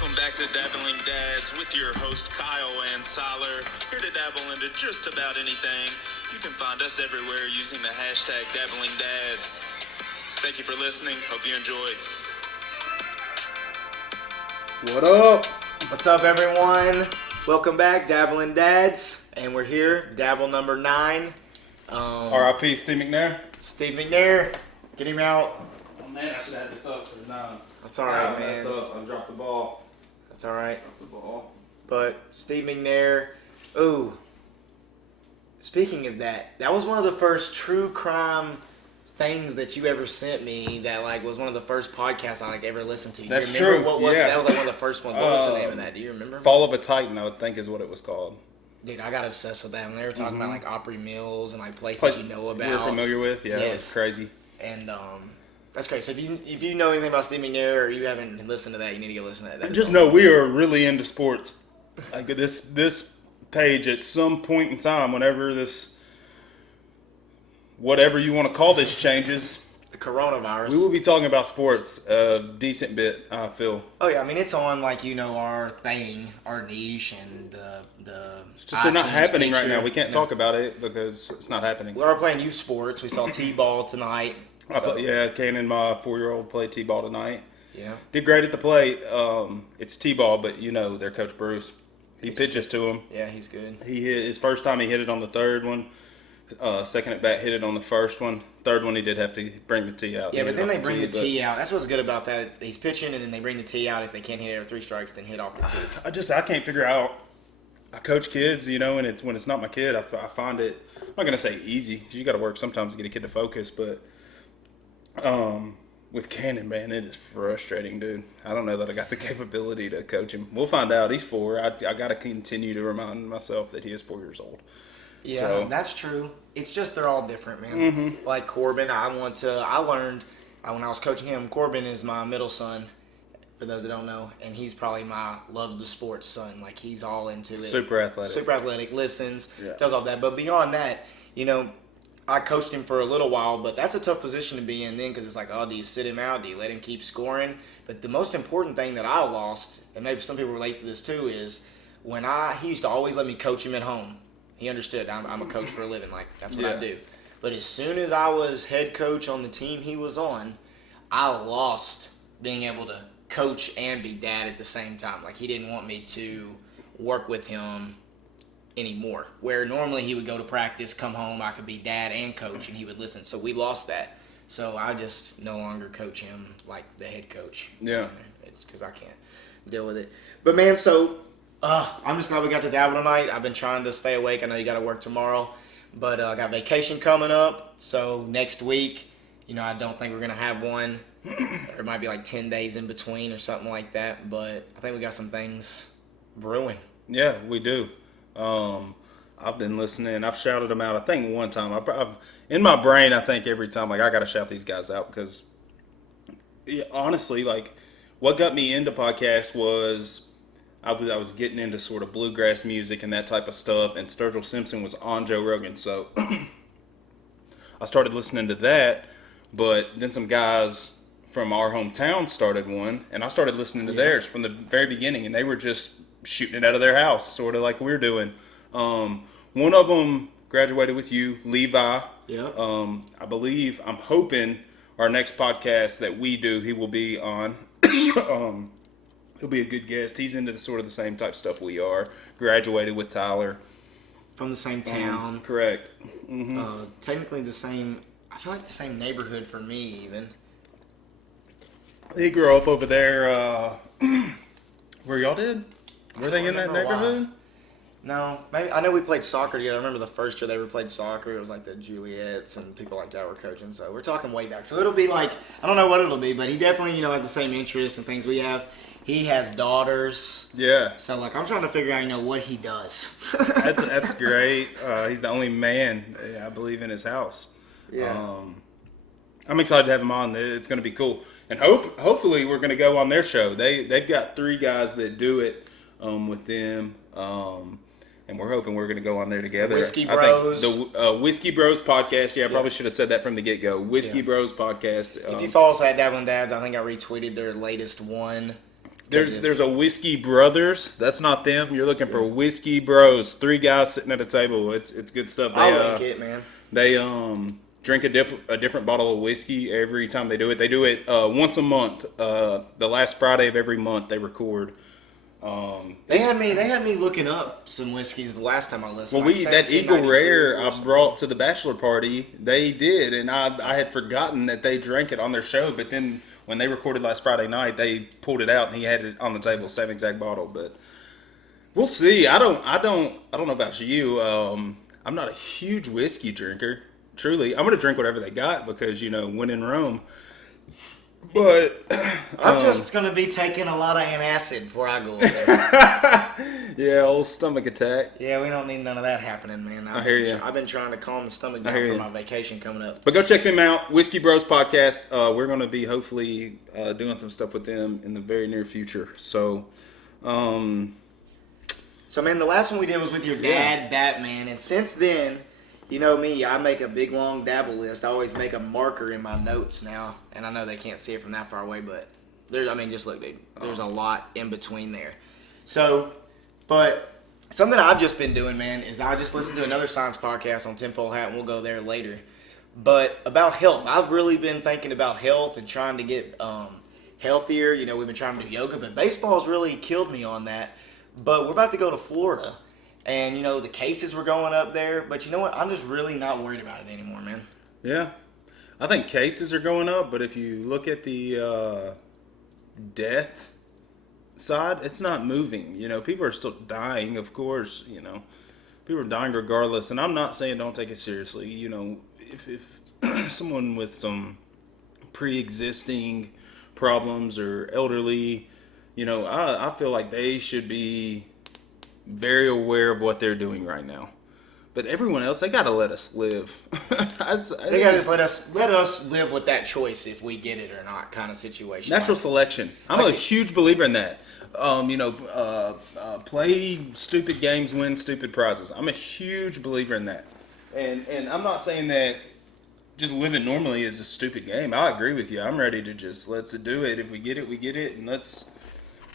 Welcome back to Dabbling Dads with your host Kyle and Tyler, here to dabble into just about anything. You can find us everywhere using the hashtag Dabbling Dads. Thank you for listening. Hope you enjoyed. What up? What's up, everyone? Welcome back, Dabbling Dads, and we're here, Dabble number 9. R.I.P. Steve McNair. Steve McNair, get him out. Oh man, I should have had this up for 9. That's all right, I man. messed up. I dropped the ball. That's all right. Dropped the ball. But Steve McNair, ooh. Speaking of that, that was one of the first true crime things that you ever sent me. That was one of the first podcasts I ever listened to. That's you remember true. What was yeah. That was one of the first ones. What was the name of that? Do you remember? Fall of a Titan, I would think, is what it was called. Dude, I got obsessed with that when they were talking about Opry Mills and places you know about. We're familiar with, yeah, it was crazy. And that's great. So if you know anything about Steve McNair or you haven't listened to that, you need to go listen to that. Just know we are really into sports. Like this page at some point in time, whenever this, whatever you want to call this, changes, the coronavirus, we will be talking about sports a decent bit, I feel. Oh yeah, I mean it's on our thing, our niche, and the It's just they're not happening right picture. now. We can't talk about it because it's not happening. We are playing youth sports. We saw T-ball tonight. So. Kane and my 4-year-old played T-ball tonight. Yeah. Did great at the plate. It's T-ball, but their coach Bruce. He pitches to him. Yeah, he's good. He hit his first time. He hit it on the third one. Second at bat, hit it on the first one. Third one, he did have to bring the tee out. Yeah, but then they bring the tee out. That's what's good about that. He's pitching, and then they bring the tee out. If they can't hit it over 3 strikes, then hit off the tee. I can't figure out. I coach kids, and it's when it's not my kid, I find it. I'm not gonna say easy, 'cause you got to work sometimes to get a kid to focus, but. With Cannon, man, it is frustrating, dude. I don't know that I got the capability to coach him. We'll find out. He's 4. I got to continue to remind myself that he is 4 years old. Yeah, that's true. It's just they're all different, man. Like Corbin, I learned when I was coaching him, Corbin is my middle son, for those that don't know, and he's probably my loves the sports son. Like, he's all into it. Super athletic, listens, does all that. But beyond that, I coached him for a little while, but that's a tough position to be in then because it's like, do you sit him out? Do you let him keep scoring? But the most important thing that I lost, and maybe some people relate to this too, is he used to always let me coach him at home. He understood I'm a coach for a living. Like, that's what I do. But as soon as I was head coach on the team he was on, I lost being able to coach and be dad at the same time. Like, he didn't want me to work with him anymore, where normally he would go to practice, come home, I could be dad and coach, and he would listen. So we lost that. So I just no longer coach him like the head coach. Yeah. It's because I can't deal with it. But man, so I'm just glad we got to dabble tonight. I've been trying to stay awake. I know you got to work tomorrow, but I got vacation coming up. So next week, I don't think we're going to have one. There might be 10 days in between or something like that, but I think we got some things brewing. Yeah, we do. I've been listening. I've shouted them out. I think one time. I've in my brain, I think every time, I got to shout these guys out because, honestly, what got me into podcasts was I was getting into sort of bluegrass music and that type of stuff, and Sturgill Simpson was on Joe Rogan, so I started listening to that. But then some guys from our hometown started one, and I started listening to theirs from the very beginning, and they were just shooting it out of their house, sort of like we're doing. One of them graduated with you, Levi. Yeah. I'm hoping our next podcast that we do, he will be on. He'll be a good guest. He's into the same type stuff we are. Graduated with Tyler. From the same town. Correct. Technically the same, I feel like the same neighborhood for me even. He grew up over there, where y'all did? Were they in that neighborhood? No, maybe I know we played soccer together. I remember the first year they ever played soccer. It was the Juliets and people like that were coaching. So we're talking way back. So it'll be I don't know what it'll be, but he definitely has the same interests and things we have. He has daughters. Yeah. So I'm trying to figure out what he does. That's great. He's the only man I believe in his house. Yeah. I'm excited to have him on. It's going to be cool, and hopefully we're going to go on their show. They've got 3 guys that do it with them. And we're hoping we're going to go on there together. Whiskey Bros. I think the Whiskey Bros podcast. Yeah, I probably should have said that from the get-go. Whiskey Bros podcast. If you follow us at Dabbling Dads, I think I retweeted their latest one. There's a Whiskey Brothers. That's not them. You're looking for Whiskey Bros. 3 guys sitting at a table. It's good stuff. I'll link it, man. They drink a different bottle of whiskey every time they do it. They do it once a month. The last Friday of every month they record. They had me looking up some whiskeys the last time I listened. Well, that Eagle Rare I brought to the bachelor party, they did, and I had forgotten that they drank it on their show. But then when they recorded last Friday night, they pulled it out and he had it on the table, same exact bottle. But we'll see. I don't know about you. I'm not a huge whiskey drinker. Truly, I'm gonna drink whatever they got because when in Rome. But I'm just gonna be taking a lot of antacid before I go over there. Yeah, old stomach attack. Yeah, we don't need none of that happening, man. I hear you. I've been trying to calm the stomach down for my vacation coming up. But go check them out, Whiskey Bros Podcast. We're gonna be hopefully doing some stuff with them in the very near future. So, man, the last one we did was with your dad, Batman, and since then. You know me, I make a big long dabble list. I always make a marker in my notes now. And I know they can't see it from that far away, but just look, dude. There's a lot in between there. So, but something I've just been doing, man, is I just listened to another science podcast on Tinfoil Hat, and we'll go there later. But about health. I've really been thinking about health and trying to get healthier. We've been trying to do yoga, but baseball's really killed me on that. But we're about to go to Florida. And, the cases were going up there. But you know what? I'm just really not worried about it anymore, man. Yeah. I think cases are going up. But if you look at the death side, it's not moving. People are still dying, of course. People are dying regardless. And I'm not saying don't take it seriously. If someone with some pre-existing problems or elderly, I feel like they should be very aware of what they're doing right now. But everyone else, they gotta let us live. They gotta just let us live with that choice if we get it or not kind of situation. Natural selection. I'm a huge believer in that. Play stupid games, win stupid prizes. I'm a huge believer in that. And I'm not saying that just living normally is a stupid game. I agree with you. I'm ready to just let's do it. If we get it, we get it, and let's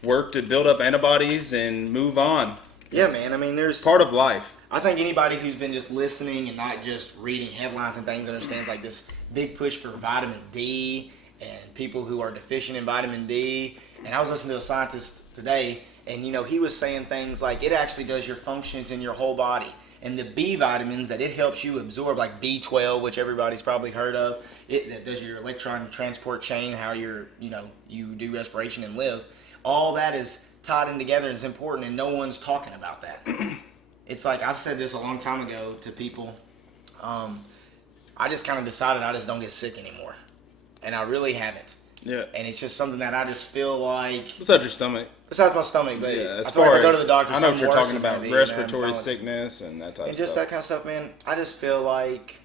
work to build up antibodies and move on. Yeah, man. I mean, there's part of life. I think anybody who's been just listening and not just reading headlines and things understands like this big push for vitamin D and people who are deficient in vitamin D. And I was listening to a scientist today, and he was saying things like it actually does your functions in your whole body. And the B vitamins that it helps you absorb, like B12, which everybody's probably heard of, that does your electron transport chain, how you do respiration and live. All that is tied in together and it's important, and no one's talking about that. It's like I've said this a long time ago to people. I just kind of decided I just don't get sick anymore, and I really haven't. Yeah. And it's just something that I just feel like. Besides your stomach. Besides my stomach, but yeah, as I feel far like I go as to the doctor. I know what you're talking about, be, respiratory sickness and that type of stuff. And just that kind of stuff, man. I just feel like.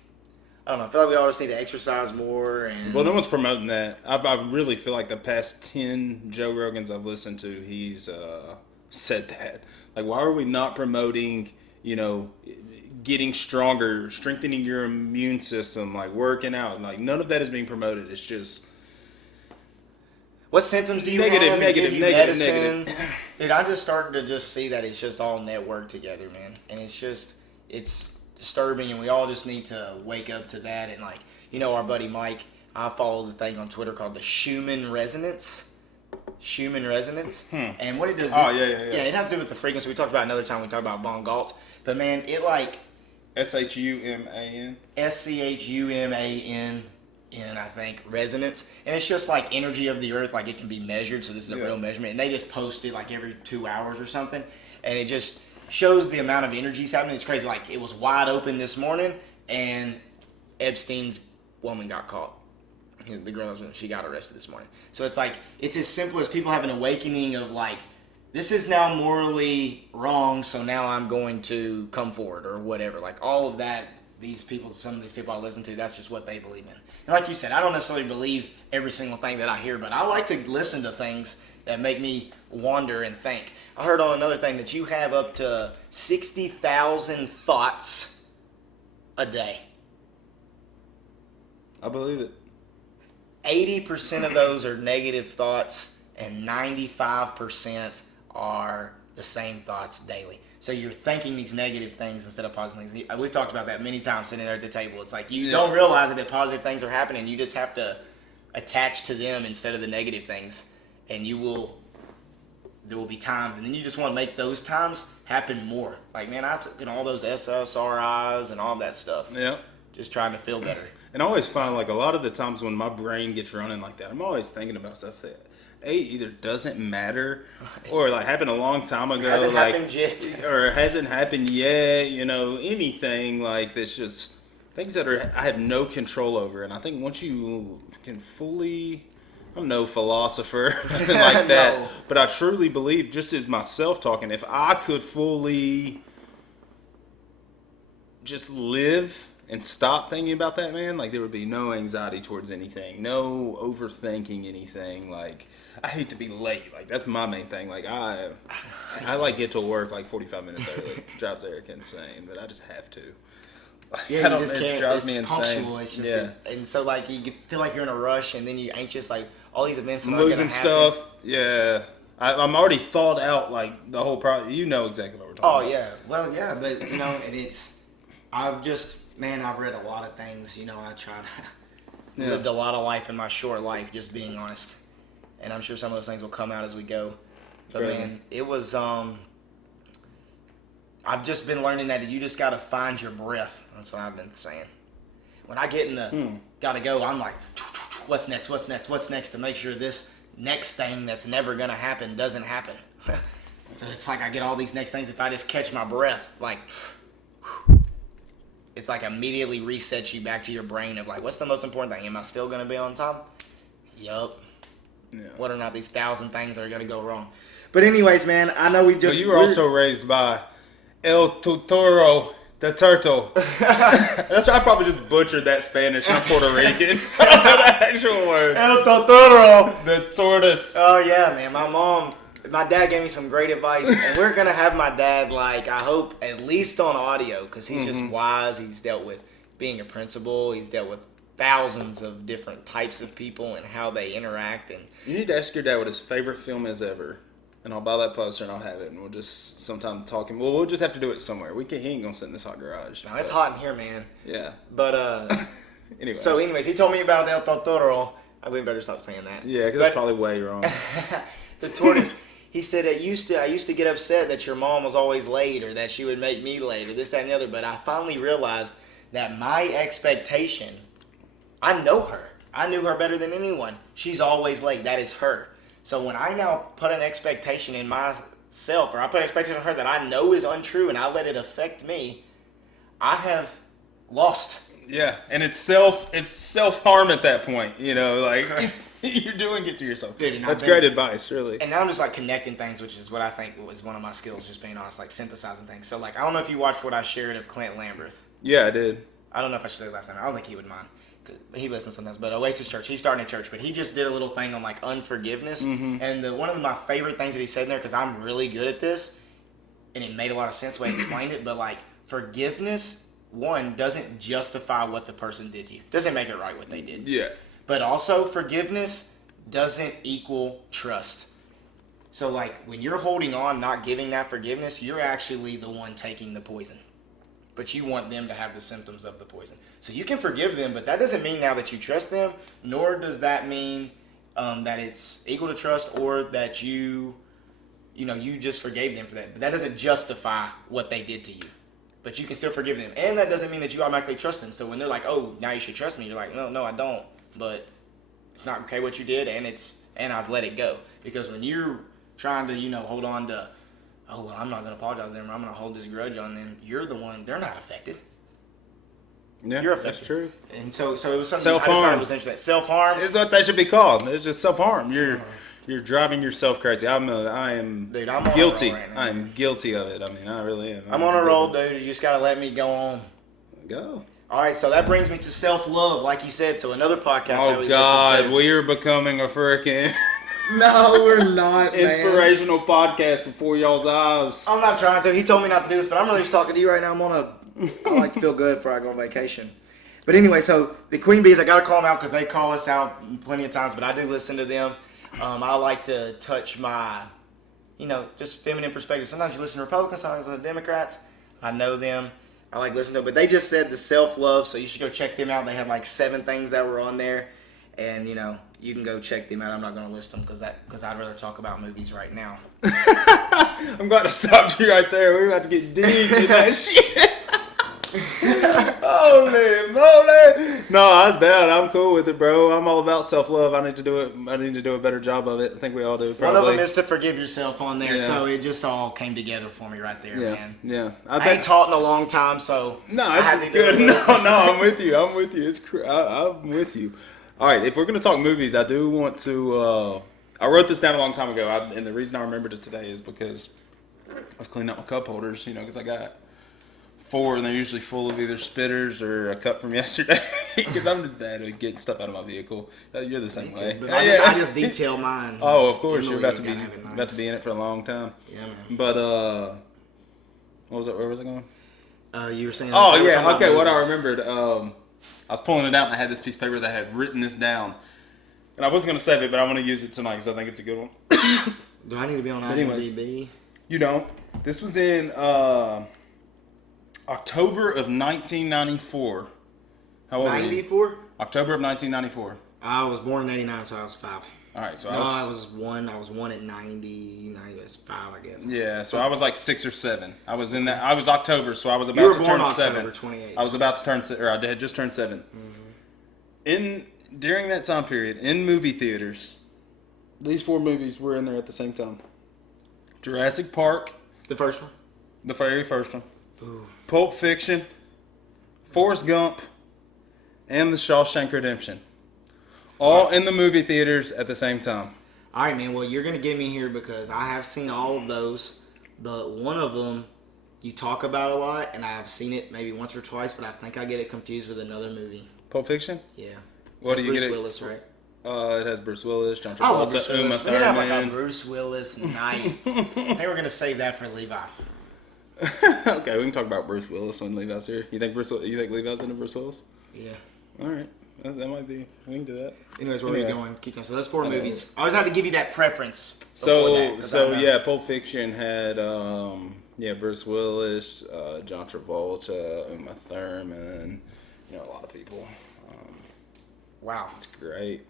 I don't know. I feel like we all just need to exercise more. And well, no one's promoting that. I really feel like the past 10 Joe Rogans I've listened to, he's said that. Like, why are we not promoting, getting stronger, strengthening your immune system, like working out? Like, none of that is being promoted. It's just. What symptoms do you have? Negative. Dude, I just started to just see that it's just all networked together, man. And it's disturbing, and we all just need to wake up to that. And like, our buddy Mike, I follow the thing on Twitter called the Schumann resonance. And what it does, it has to do with the frequency. We talked about another time. We talked about von Galtz, but man, it like SHUMAN, SCHUMAN, I think, resonance, and it's just like energy of the earth. Like it can be measured, so this is a real measurement. And they just post it like every 2 hours or something, and it just shows the amount of energies happening. It's crazy. Like it was wide open this morning, and Epstein's woman got caught. The girl she got arrested this morning. So it's like it's as simple as people have an awakening of like, this is now morally wrong, so now I'm going to come forward or whatever. Like all of that. Some of these people I listen to, that's just what they believe in. And like you said, I don't necessarily believe every single thing that I hear, but I like to listen to things that make me wonder and think. I heard on another thing that you have up to 60,000 thoughts a day. I believe it. 80% of those are negative thoughts, and 95% are the same thoughts daily. So you're thinking these negative things instead of positive things. We've talked about that many times sitting there at the table. It's like you don't realize that positive things are happening. You just have to attach to them instead of the negative things, and there will be times, and then you just want to make those times happen more. Like, man, I've taken all those SSRIs and all that stuff. Yeah. Just trying to feel better. And I always find, like, a lot of the times when my brain gets running like that, I'm always thinking about stuff that either doesn't matter or like happened a long time ago, Hasn't like happened yet. or hasn't happened yet. You know, anything like that's just things that I have no control over. And I think once you can fully, I'm no philosopher, nothing like that, No. but I truly believe, just as myself talking, if I could fully just live and stop thinking about that, man, like there would be no anxiety towards anything, no overthinking anything. Like, I hate to be late. Like, that's my main thing. Like, I like get to work like 45 minutes early. Drives Eric insane, but I just have to. Yeah, I you just can't. It drives It's me insane. punctual. It's just Yeah. and so like you feel like you're in a rush, and then you're anxious. Like all these events I'm are going to losing happen. stuff. Yeah. I'm already thought out like the whole process. You know exactly what we're talking about. Oh yeah, well yeah, but you know, and it's I've read a lot of things. You know, I tried lived a lot of life in my short life, just being honest, and I'm sure some of those things will come out as we go. But Right. man, it was I've just been learning that you just got to find your breath. That's what I've been saying. When I get in the gotta go, I'm like, what's next? What's next? What's next? To make sure this next thing that's never gonna happen doesn't happen. So it's like I get all these next things. If I just catch my breath, like, it's like immediately resets you back to your brain of like, what's the most important thing? Am I still gonna be on top? Yup. Yeah. What are not these 1,000 things that are gonna go wrong? But anyways, man, I know But you were also raised by El Totoro, the turtle. That's why I probably just butchered that Spanish. I'm Puerto Rican. I don't know the actual word. El Totoro. The tortoise. Oh yeah, man. My dad gave me some great advice, and we're gonna have my dad, like, I hope at least on audio, because he's just wise. He's dealt with being a principal. He's dealt with thousands of different types of people and how they interact. And You need to ask your dad what his favorite film is ever. And I'll buy that poster and I'll have it, and we'll just sometime talk. Well, we'll just have to do it somewhere. He ain't gonna sit in this hot garage. now, it's hot in here, man. Yeah. But Anyway. so anyways, he told me about El Totoro. We better stop saying that. Yeah, because that's probably way wrong. The tortoise. He said I used to get upset that your mom was always late, or that she would make me late, or this, that, and the other. But I finally realized that my expectation, I know her. I knew her better than anyone. She's always late. That is her. So when I now put an expectation in myself, or I put an expectation on her that I know is untrue, and I let it affect me, I have lost. Yeah, and it's self harm at that point. You know, like you're doing it to yourself. Dude, and That's I've been- great advice, really. And now I'm just like connecting things, which is what I think was one of my skills, just being honest, like synthesizing things. So like, I don't know if you watched what I shared of Clint Lambert. Yeah, I did. I don't know if I should say it last time. I don't think he would mind. 'Cause he listens sometimes. But Oasis Church, he's starting a church. But he just did a little thing on like unforgiveness. And one of my favorite things that he said in there, because I'm really good at this, and it made a lot of sense the way he explained it, but like forgiveness, one, doesn't justify what the person did to you. Doesn't make it right what they did. Yeah. But also forgiveness doesn't equal trust. So like when you're holding on, not giving that forgiveness, you're actually the one taking the poison. But you want them to have the symptoms of the poison. So you can forgive them, but that doesn't mean now that you trust them, nor does that mean that it's equal to trust, or that you just forgave them for that. But that doesn't justify what they did to you. But you can still forgive them. And that doesn't mean that you automatically trust them. So when they're like, oh, now you should trust me, you're like, no, I don't. But it's not okay what you did, and I've let it go. Because when you're trying to, hold on to, oh, well, I'm not going to apologize to them, or I'm going to hold this grudge on them, you're the one, they're not affected. Yeah, You're affected. that's true. And so it was something I just Self-harm. thought it was interesting. Self-harm. It's what that should be called. It's just self-harm. You're driving yourself crazy. I am Dude, I'm on a guilty. roll right now. I am guilty of it. I mean, I really am. I'm on a roll, dude. You just got to let me go on. Go. All right, so that brings me to self-love, like you said. So another podcast that Oh we God, listen to. we are becoming a freaking No, we're not, man. inspirational podcast before y'all's eyes. I'm not trying to. He told me not to do this, but I'm really just talking to you right now. I like to feel good before I go on vacation. But anyway, so the Queen Bees, I got to call them out because they call us out plenty of times, but I do listen to them. I like to touch my, just feminine perspective. Sometimes you listen to Republicans, sometimes you listen to Democrats. I know them. I like listening to them. But they just said the self-love, so you should go check them out. They had like 7 things that were on there. And, you can go check them out. I'm not going to list them because I'd rather talk about movies right now. I'm glad to stop you right there. We're about to get deep in that shit. Holy moly! No, I was down. I'm cool with it, bro. I'm all about self-love. I need to do a better job of it. I think we all do. Probably. One of them is to forgive yourself on there. Yeah. So it just all came together for me right there, man. Yeah. I ain't taught in a long time, so no, that's good. No, I'm with you. I'm with you. I'm with you. All right, if we're gonna talk movies, I do want to. I wrote this down a long time ago, and the reason I remembered it today is because I was cleaning up my cup holders. Because I got 4, and they're usually full of either spitters or a cup from yesterday. Because I'm just bad at getting stuff out of my vehicle. You're the same way. I just detail mine. Oh, of course, you're about to be in it for a long time. Yeah, man. But what was it? Where was I going? You were saying. Oh yeah, okay. What I remembered. I was pulling it out and I had this piece of paper that had written this down. And I wasn't going to save it, but I want to use it tonight because I think it's a good one. Do I need to be on IMDb? You don't. This was in October of 1994. How old 94? October of 1994. I was born in 89, so I was 5. All right, so I was 1. I was 1 at 90. 5, I guess. Yeah, so I was like 6 or 7. I was in that. I was October, so I was about to turn 7. October 28. I was about to turn, or I had just turned 7. Mm-hmm. During that time period, in movie theaters, these 4 movies were in there at the same time. Jurassic Park. The first one? The very first one. Ooh. Pulp Fiction. Forrest Gump. And The Shawshank Redemption. All in the movie theaters at the same time. All right, man. Well, you're going to get me here because I have seen all of those, but one of them you talk about a lot, and I've seen it maybe once or twice, but I think I get it confused with another movie. Pulp Fiction? Yeah. What do you Bruce get? Willis, right? It has Bruce Willis, John I love Travolta, Bruce Uma Willis. We didn't have like a Thurman. Bruce Willis night. I think we're going to save that for Levi. Okay, we can talk about Bruce Willis when Levi's here. You think Levi's into Bruce Willis? Yeah. All right. That might be. We can do that. Anyways, where are we going? Keep going. So that's 4 movies. I always had to give you that preference. Pulp Fiction had Bruce Willis, John Travolta, Uma Thurman, a lot of people. Wow, it's great.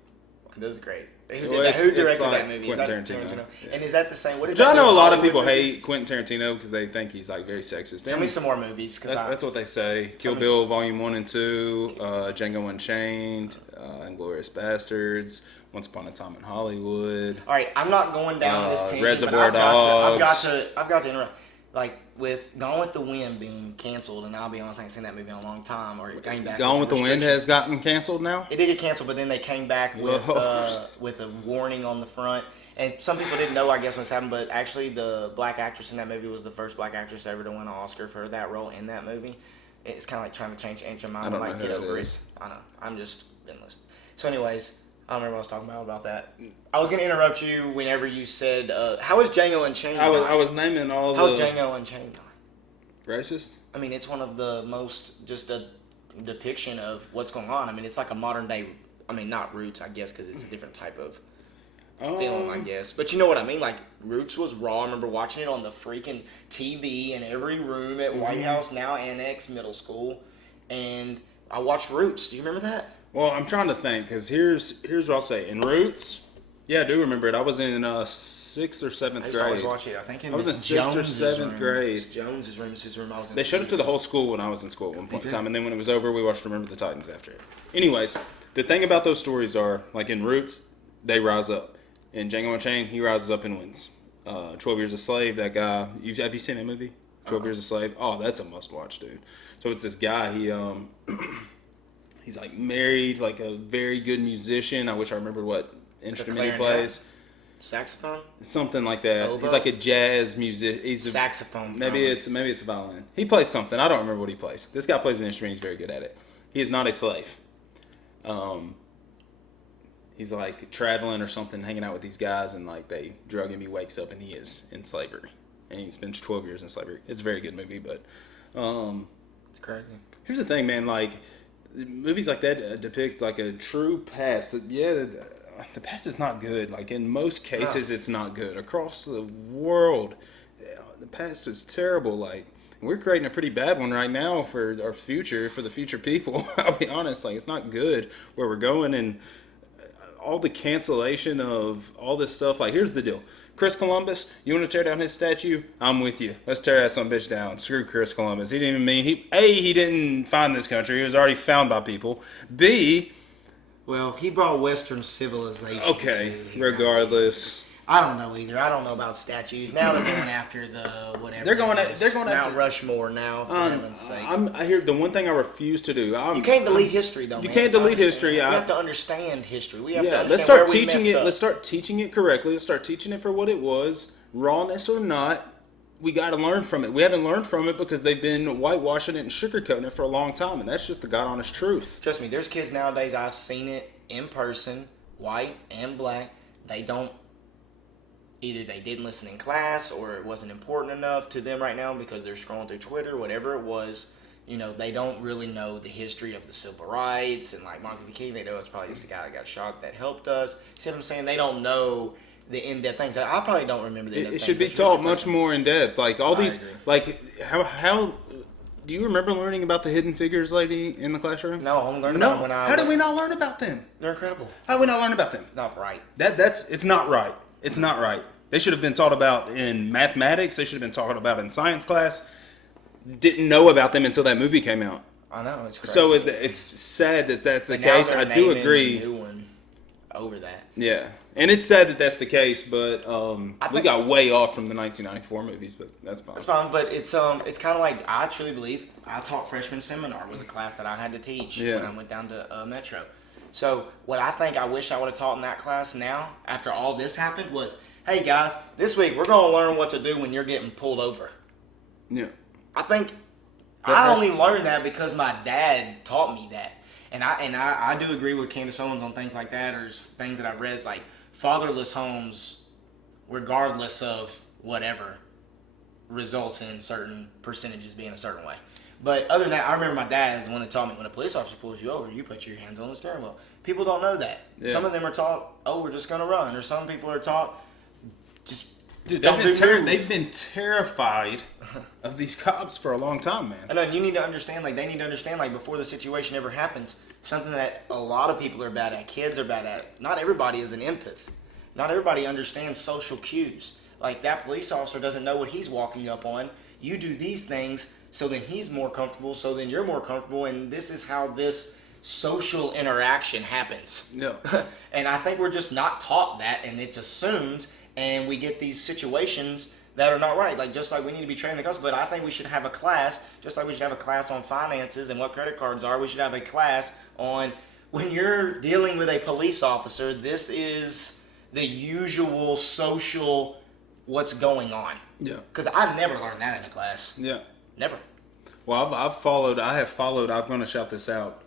It is great. Who directed that movie? Quentin Tarantino. Yeah. And is that the same? What is I know a lot of people hate Quentin Tarantino because they think he's like very sexist. Tell me some more movies. That's what they say. Kill Bill Volume 1 and 2, Django Unchained, Inglourious Bastards, Once Upon a Time in Hollywood. All right, I'm not going down this tangent, Reservoir but Dogs. I've got to interrupt. Like with Gone with the Wind being canceled, and I'll be honest, I ain't seen that movie in a long time. Or it came back. Gone with the Wind has gotten canceled now. It did get canceled, but then they came back with a warning on the front. And some people didn't know, I guess, what's happened. But actually, the black actress in that movie was the first black actress ever to win an Oscar for that role in that movie. It's kind of like trying to change ancient mind. Like, get over it. I know. I'm just been listening. So, anyways. I don't remember what I was talking about that. I was going to interrupt you whenever you said, how is Django Unchained? I was naming all How's Django Unchained going? Racist? I mean, it's one of the most, just a depiction of what's going on. I mean, it's like a modern day, not Roots, I guess, because it's a different type of film, I guess. But you know what I mean? Like, Roots was raw. I remember watching it on the freaking TV in every room at White House, now Annex Middle School. And I watched Roots. Do you remember that? Well, I'm trying to think, because here's what I'll say. In Roots, yeah, I do remember it. I was in 6th or 7th grade. I always watch it. I think I was in 6th or 7th grade. Jones's room, his room. I was in. They showed it to the whole school when I was in school at one point in time, and then when it was over, we watched Remember the Titans after it. Anyways, the thing about those stories are, like in Roots, they rise up. In Django Unchained, he rises up and wins. 12 Years a Slave, that guy. Have you seen that movie? 12 Years a Slave? Oh, that's a must-watch, dude. So it's this guy, he's like married, like a very good musician. I wish I remembered what instrument he plays. Saxophone? Something like that. Oboe? He's like a jazz music. He's a saxophone. Maybe it's a violin. He plays something. I don't remember what he plays. This guy plays an instrument. He's very good at it. He is not a slave. He's like traveling or something, hanging out with these guys, and like they drug him. He wakes up and he is in slavery, and he spends 12 years in slavery. It's a very good movie, but it's crazy. Here's the thing, man. Like movies like that depict like a true past. Yeah, the past is not good. Like in most cases, it's not good across the world. The past is terrible. Like we're creating a pretty bad one right now for our future, for the future people. I'll be honest. Like it's not good where we're going, and all the cancellation of all this stuff. Like here's the deal. Chris Columbus, you want to tear down his statue? I'm with you. Let's tear that son of a bitch down. Screw Chris Columbus. He didn't even mean he didn't find this country. He was already found by people. B, well, he brought Western civilization. Okay, to regardless. I don't know either. I don't know about statues. Now they're going after the whatever. They're going Mount after Rushmore now. For heaven's sakes. I hear the one thing I refuse to do. You can't delete history though. You man. can't delete history. We have to understand history. We have to understand let's start where we teaching messed it. up. Let's start teaching it correctly. Let's start teaching it for what it was, rawness or not. We got to learn from it. We haven't learned from it because they've been whitewashing it and sugarcoating it for a long time, and that's just the God honest truth. Trust me, there's kids nowadays. I've seen it in person, white and black. They don't. Either they didn't listen in class or it wasn't important enough to them right now because they're scrolling through Twitter, whatever it was. You know, they don't really know the history of the civil rights and like Martin Luther King. They know it's probably just a guy that got shot that helped us. See what I'm saying? They don't know the in-depth things. I probably don't remember the in-depth things. It should be taught much more in depth. Like all these, like how do you remember learning about the Hidden Figures lady in the classroom? No, I only learned about them when I How did we not learn about them? They're incredible. How did we not learn about them? Not right. It's not right. It's not right. They should have been taught about in mathematics. They should have been taught about in science class. Didn't know about them until that movie came out. I know, it's crazy. So it's sad that that's the And now case. they're I do naming agree. the new one over that. Yeah, and it's sad that that's the case. But we think- got way off from the 1994 movies, but that's fine. It's fine, but it's kind of like I truly believe I taught freshman seminar was a class that I had to teach when I went down to Metro. So what I think I wish I would have taught in that class now after all this happened was, hey guys, this week we're going to learn what to do when you're getting pulled over. Yeah, I think I only learned that because my dad taught me that. And I do agree with Candace Owens on things like that, or things that I've read. It's like fatherless homes, regardless of whatever, results in certain percentages being a certain way. But other than that, I remember my dad is the one that taught me when a police officer pulls you over, you put your hands on the steering wheel. People don't know that. Yeah. Some of them are taught, oh, we're just going to run. Or some people are taught, just dude, don't move. they've been terrified of these cops for a long time, man. I know, and you need to understand, like, they need to understand, like, before the situation ever happens, something that a lot of people are bad at, kids are bad at. Not everybody is an empath. Not everybody understands social cues. Like, that police officer doesn't know what he's walking up on. You do these things, so then he's more comfortable, so then you're more comfortable, and this is how this social interaction happens. Yeah. And I think we're just not taught that, and it's assumed, and we get these situations that are not right. Like, just like we need to be trained the customer, but I think we should have a class, just like we should have a class on finances and what credit cards are, we should have a class on when you're dealing with a police officer, this is the usual social what's going on. Yeah. Because I never learned that in a class. Yeah. Never. Well, I have followed. I'm going to shout this out.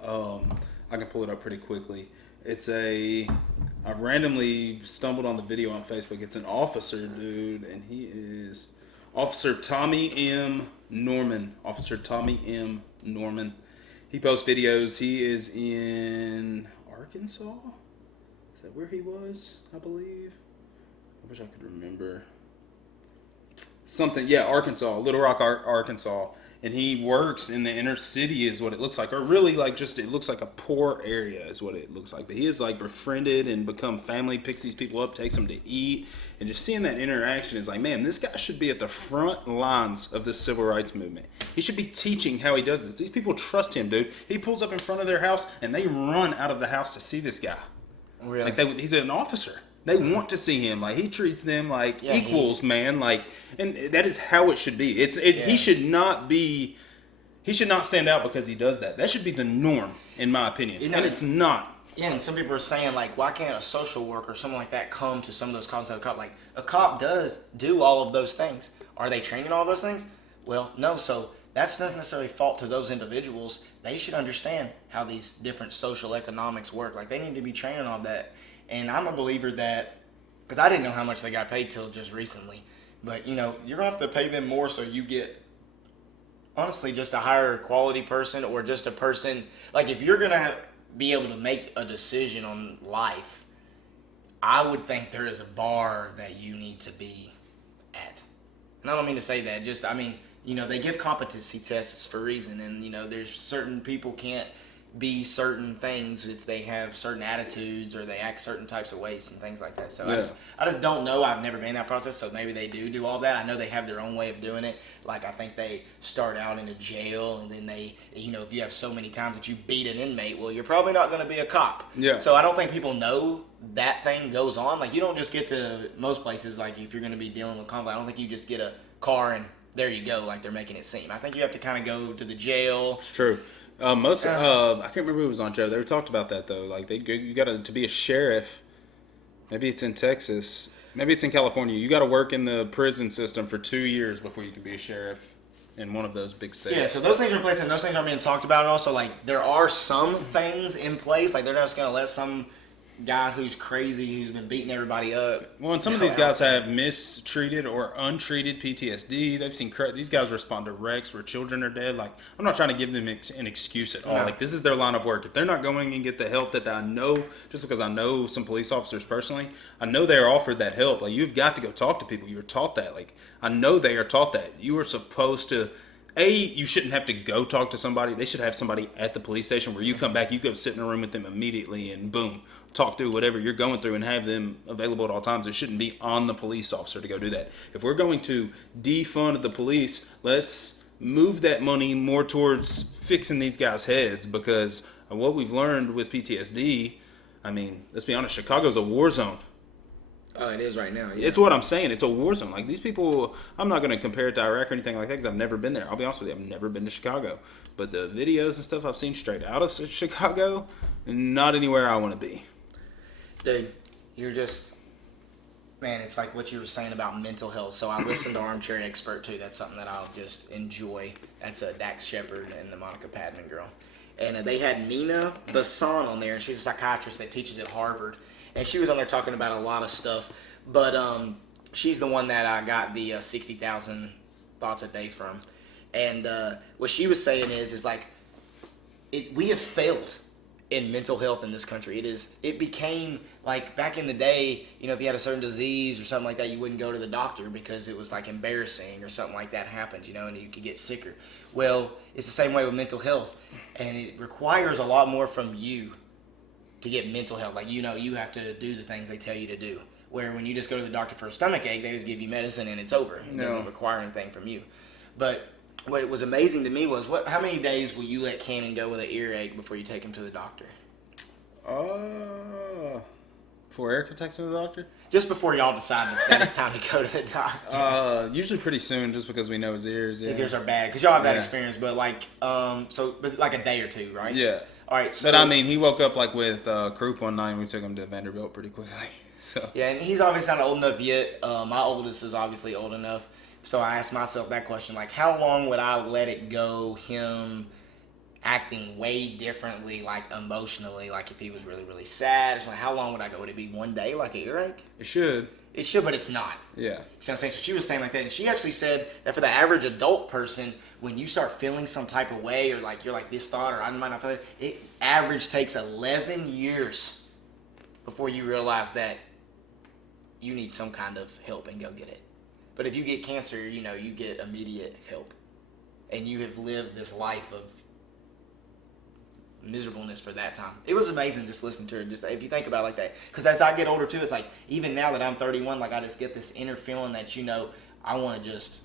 I can pull it up pretty quickly. I randomly stumbled on the video on Facebook. It's an officer, dude, and he is Officer Tommy M. Norman. Officer Tommy M. Norman. He posts videos. He is in Arkansas. Is that where he was? I believe. I wish I could remember. Something, yeah, Arkansas, Little Rock, Arkansas. And he works in the inner city is what it looks like. Or really like just, it looks like a poor area is what it looks like. But he is like befriended and become family, picks these people up, takes them to eat. And just seeing that interaction is like, man, this guy should be at the front lines of this civil rights movement. He should be teaching how he does this. These people trust him, dude. He pulls up in front of their house and they run out of the house to see this guy. Really? Like he's an officer. They want to see him. Like, he treats them like equals, man. Like, and that is how it should be. He should not stand out because he does that. That should be the norm, in my opinion. And it's not. Yeah, and some people are saying, like, why can't a social worker or someone like that come to some of those calls of a cop? Like, a cop does do all of those things. Are they trained in all those things? Well, no. So that's not necessarily fault to those individuals. They should understand how these different social economics work. Like, they need to be trained on that. And I'm a believer that, because I didn't know how much they got paid till just recently, but, you know, you're going to have to pay them more so you get, honestly, just a higher quality person, or just a person, like, if you're going to be able to make a decision on life, I would think there is a bar that you need to be at. And I don't mean to say that. Just, I mean, they give competency tests for a reason. And, there's certain people can't be certain things if they have certain attitudes or they act certain types of ways and things like that. So I just don't know. I've never been in that process, so maybe they do all that. I know they have their own way of doing it. Like, I think they start out in a jail, and then they, if you have so many times that you beat an inmate, well, you're probably not going to be a cop. Yeah. So I don't think people know that thing goes on. Like, you don't just get to most places, like, if you're going to be dealing with conflict, I don't think you just get a car and there you go, like they're making it seem. I think you have to kind of go to the jail. It's true. I can't remember who was on Joe. They talked about that though. Like you got to be a sheriff. Maybe it's in Texas. Maybe it's in California. You got to work in the prison system for 2 years before you can be a sheriff in one of those big states. Yeah, so those things are in place, and those things aren't being talked about. Also, like, there are some things in place. Like, they're not just going to let some guy who's crazy, who's been beating everybody up. Well, and some of these guys have mistreated or untreated PTSD. They've seen these guys respond to wrecks where children are dead. Like, I'm not trying to give them an excuse at all. No. Like, this is their line of work. If they're not going and get the help that I know, just because I know some police officers personally, I know they are offered that help. Like, you've got to go talk to people. You're taught that. Like, I know they are taught that. You are supposed to... you shouldn't have to go talk to somebody. They should have somebody at the police station where you come back, you go sit in a room with them immediately and boom, talk through whatever you're going through and have them available at all times. It shouldn't be on the police officer to go do that. If we're going to defund the police, let's move that money more towards fixing these guys' heads, because of what we've learned with PTSD, I mean, let's be honest, Chicago's a war zone. Oh, it is right now. Yeah. It's what I'm saying. It's a war zone. Like, these people, I'm not going to compare it to Iraq or anything like that because I've never been there. I'll be honest with you, I've never been to Chicago. But the videos and stuff I've seen straight out of Chicago, not anywhere I want to be. Dude, you're just... Man, it's like what you were saying about mental health. So I listened to Armchair Expert, too. That's something that I'll just enjoy. That's Dax Shepard and the Monica Padman girl. And they had Nina Bassan on there, and she's a psychiatrist that teaches at Harvard. And she was on there talking about a lot of stuff. But she's the one that I got the 60,000 thoughts a day from. And what she was saying is like, we have failed in mental health in this country. It became like back in the day, if you had a certain disease or something like that, you wouldn't go to the doctor because it was like embarrassing or something like that happened, and you could get sicker. Well, it's the same way with mental health, and it requires a lot more from you to get mental health. Like, you have to do the things they tell you to do. Where when you just go to the doctor for a stomach ache, they just give you medicine and it's over. It doesn't require anything from you. But what was amazing to me was how many days will you let Cannon go with an earache before you take him to the doctor? Before Erica takes him to the doctor? Just before y'all decide that it's time to go to the doctor. Usually pretty soon, just because we know his ears. Yeah. His ears are bad, because y'all have that experience. But like, but like a day or two, right? Yeah. All right. So, but I mean, he woke up like with croup one night, and we took him to Vanderbilt pretty quickly. So yeah, and he's obviously not old enough yet. My oldest is obviously old enough. So I asked myself that question, like, how long would I let it go, him acting way differently, like emotionally, like if he was really, really sad? It's like, how long would I go? Would it be one day, like an earache? It should. It should, but it's not. Yeah. You see what I'm saying? So she was saying like that, and she actually said that for the average adult person, when you start feeling some type of way, or like you're like this thought, or I might not feel it, average takes 11 years before you realize that you need some kind of help and go get it. But if you get cancer, you get immediate help. And you have lived this life of miserableness for that time. It was amazing just listening to her, just if you think about it like that. Because as I get older too, it's like, even now that I'm 31, like I just get this inner feeling that, I want to just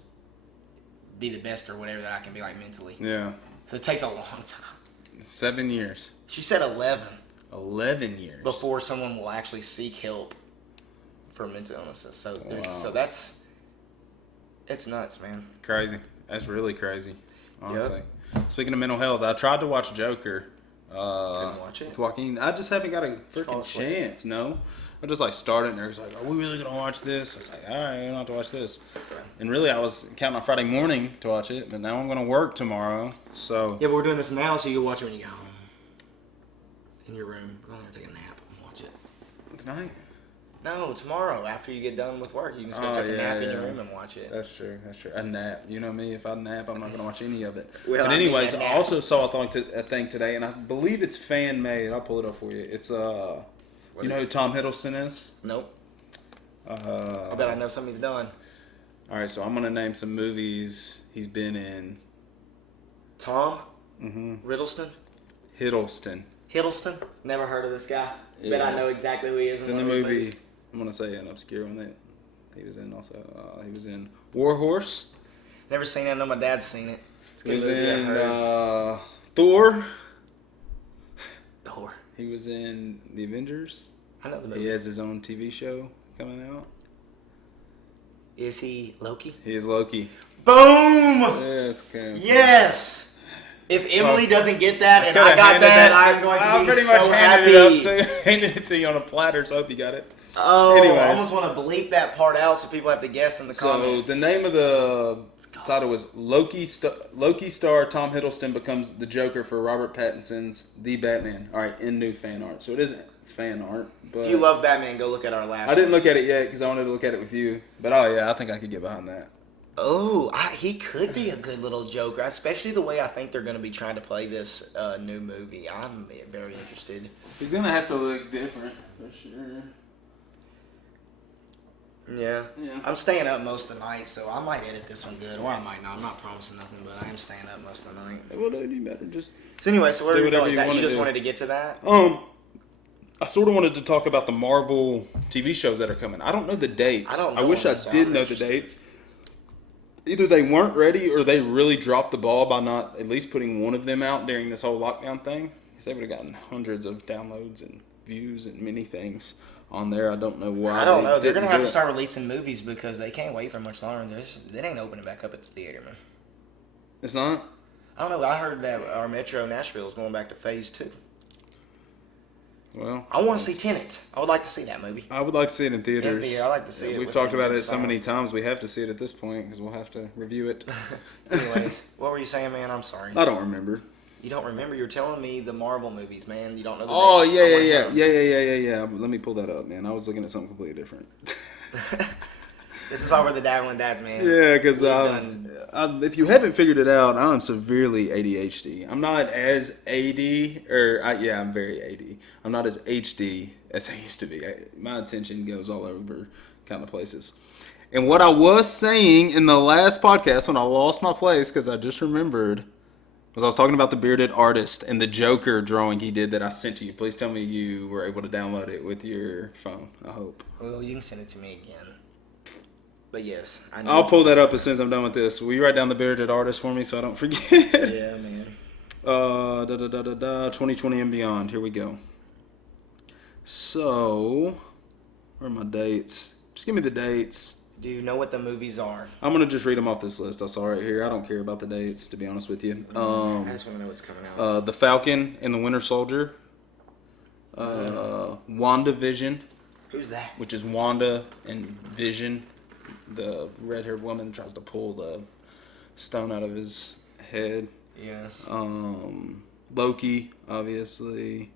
be the best or whatever that I can be, like, mentally. Yeah. So it takes a long time. 7 years. She said 11. 11 years. Before someone will actually seek help for mental illnesses. So it's nuts, man. Crazy. That's really crazy, honestly. Yep. Speaking of mental health, I tried to watch Joker. Couldn't watch it. With Joaquin. I just haven't got a freaking chance, no. I just started and it's like, are we really going to watch this? I was like, all right, I don't have to watch this. Okay. And really, I was counting on Friday morning to watch it, but now I'm going to work tomorrow, so. Yeah, but we're doing this now, so you can watch it when you get home. In your room. We're going to take a nap and watch it. Tonight? No, tomorrow, after you get done with work. You can just go take a nap in your room and watch it. That's true. A nap. You know me, if I nap, I'm not going to watch any of it. Well, but anyways, I also saw a thing today, and I believe it's fan-made. I'll pull it up for you. It's, You know who Tom Hiddleston is? Nope. I bet I know something he's done. All right, so I'm gonna name some movies he's been in. Tom? Riddleston? Hiddleston. Never heard of this guy. Yeah. Bet I know exactly who he is. He's in the movie. I'm gonna say an obscure one that he was in. Also, he was in War Horse. Never seen it. I know my dad's seen it. It's a He good was movie. in I heard. Thor. Thor. He was in The Avengers. I know the movie. He has his own TV show coming out. Is he Loki? He is Loki. Boom! Yes. Okay. Yes! If Emily doesn't get that and Coulda I got handed that, to- I'm going I to be pretty so much happy. handed it to you on a platter, so I hope you got it. Oh, Anyways. I almost want to bleep that part out so people have to guess in the comments. So the name of the title was Loki star Tom Hiddleston becomes the Joker for Robert Pattinson's The Batman. All right, in new fan art. So it isn't fan art, but If you love Batman, go look at our last I didn't look at it yet because I wanted to look at it with you. But oh yeah, I think I could get behind that. Oh, he could be a good little Joker, especially the way I think they're going to be trying to play this new movie. I'm very interested. He's gonna have to look different for sure. Yeah. Yeah. I'm staying up most of the night, so I might edit this one good, or I might not. I'm not promising nothing, but I am staying up most of the night. Well, dude, you better just. So anyway, so where Do are we whatever going? Is you that you wanna just do. wanted to get to that? I sort of wanted to talk about the Marvel TV shows that are coming. I don't know the dates. I don't know wish I them, so did I'm know interested. the dates. Either they weren't ready or they really dropped the ball by not at least putting one of them out during this whole lockdown thing. Because they would have gotten hundreds of downloads and views and many things on there. I don't know why. I don't know. They're didn't going to have do to it. start releasing movies because they can't wait for much longer. They ain't opening back up at the theater, man. It's not? I don't know. I heard that our Metro Nashville is going back to phase 2. Well, I want to see Tenet. I would like to see that movie. I would like to see it in theaters. theater, I like to see it We've with talked some about good it so sound. many times. We have to see it at this point because we'll have to review it. Anyways, what were you saying, man? I'm sorry. I don't remember. You don't remember? You're telling me the Marvel movies, man. You don't know the Oh dates. I wanna yeah. know. Let me pull that up, man. I was looking at something completely different. This is why we're the Dabbling Dads, man. Yeah, because We've done- if you haven't figured it out, I'm severely ADHD. I'm not as I'm very AD. I'm not as HD as I used to be. My attention goes all over kind of places. And what I was saying in the last podcast when I lost my place, because I just remembered, was I was talking about the bearded artist and the Joker drawing he did that I sent to you. Please tell me you were able to download it with your phone, I hope. Well, you can send it to me again. But yes, I know. I'll pull that up as soon as I'm done with this. Will you write down the bearded artist for me so I don't forget? Yeah, man. 2020 and beyond. Here we go. So, where are my dates? Just give me the dates. Do you know what the movies are? I'm going to just read them off this list. I saw right here. I don't care about the dates, to be honest with you. I just want to know what's coming out. The Falcon and the Winter Soldier. WandaVision, Who's that? which is Wanda and Vision. The red-haired woman tries to pull the stone out of his head. Yeah. Loki, obviously.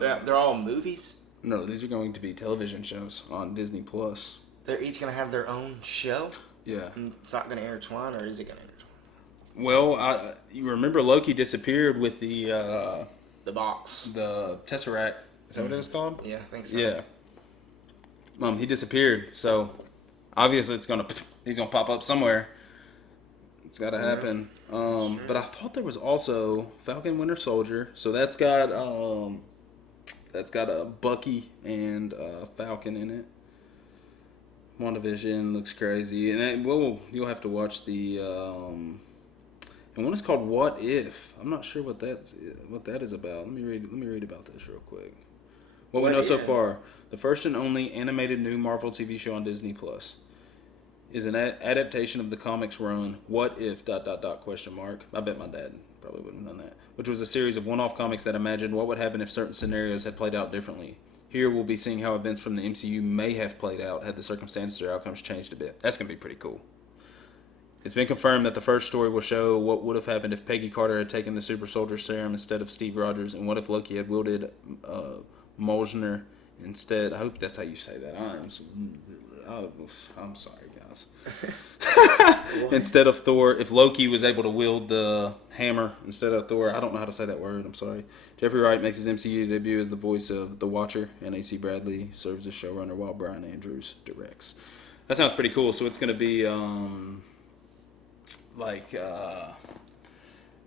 They're all movies? No, these are going to be television shows on Disney Plus. They're each going to have their own show? Yeah. And it's not going to intertwine, or is it going to intertwine? Well, you remember Loki disappeared with the box. the Tesseract. Is that what it was called? Yeah, I think so. Yeah. He disappeared. So obviously he's gonna pop up somewhere. It's got to happen. But I thought there was also Falcon Winter Soldier. So that's got a Bucky and Falcon in it. WandaVision looks crazy, and you'll have to watch the and one is called What If. I'm not sure what that is about. Let me read about this real quick. What we know so far: the first and only animated new Marvel TV show on Disney Plus is an adaptation of the comics run What If ... I bet my dad probably would have done that. Which was a series of one-off comics that imagined what would happen if certain scenarios had played out differently. Here we'll be seeing how events from the MCU may have played out had the circumstances or outcomes changed a bit. That's going to be pretty cool. It's been confirmed that the first story will show what would have happened if Peggy Carter had taken the super soldier serum instead of Steve Rogers, and what if Loki had wielded Mjolnir instead. I hope that's how you say that. I'm sorry, guys. Instead of Thor, if Loki was able to wield the hammer instead of Thor, I don't know how to say that word, I'm sorry. Jeffrey Wright makes his MCU debut as the voice of the Watcher, and AC Bradley serves as showrunner while Brian Andrews directs. That sounds pretty cool. So it's going to be they're going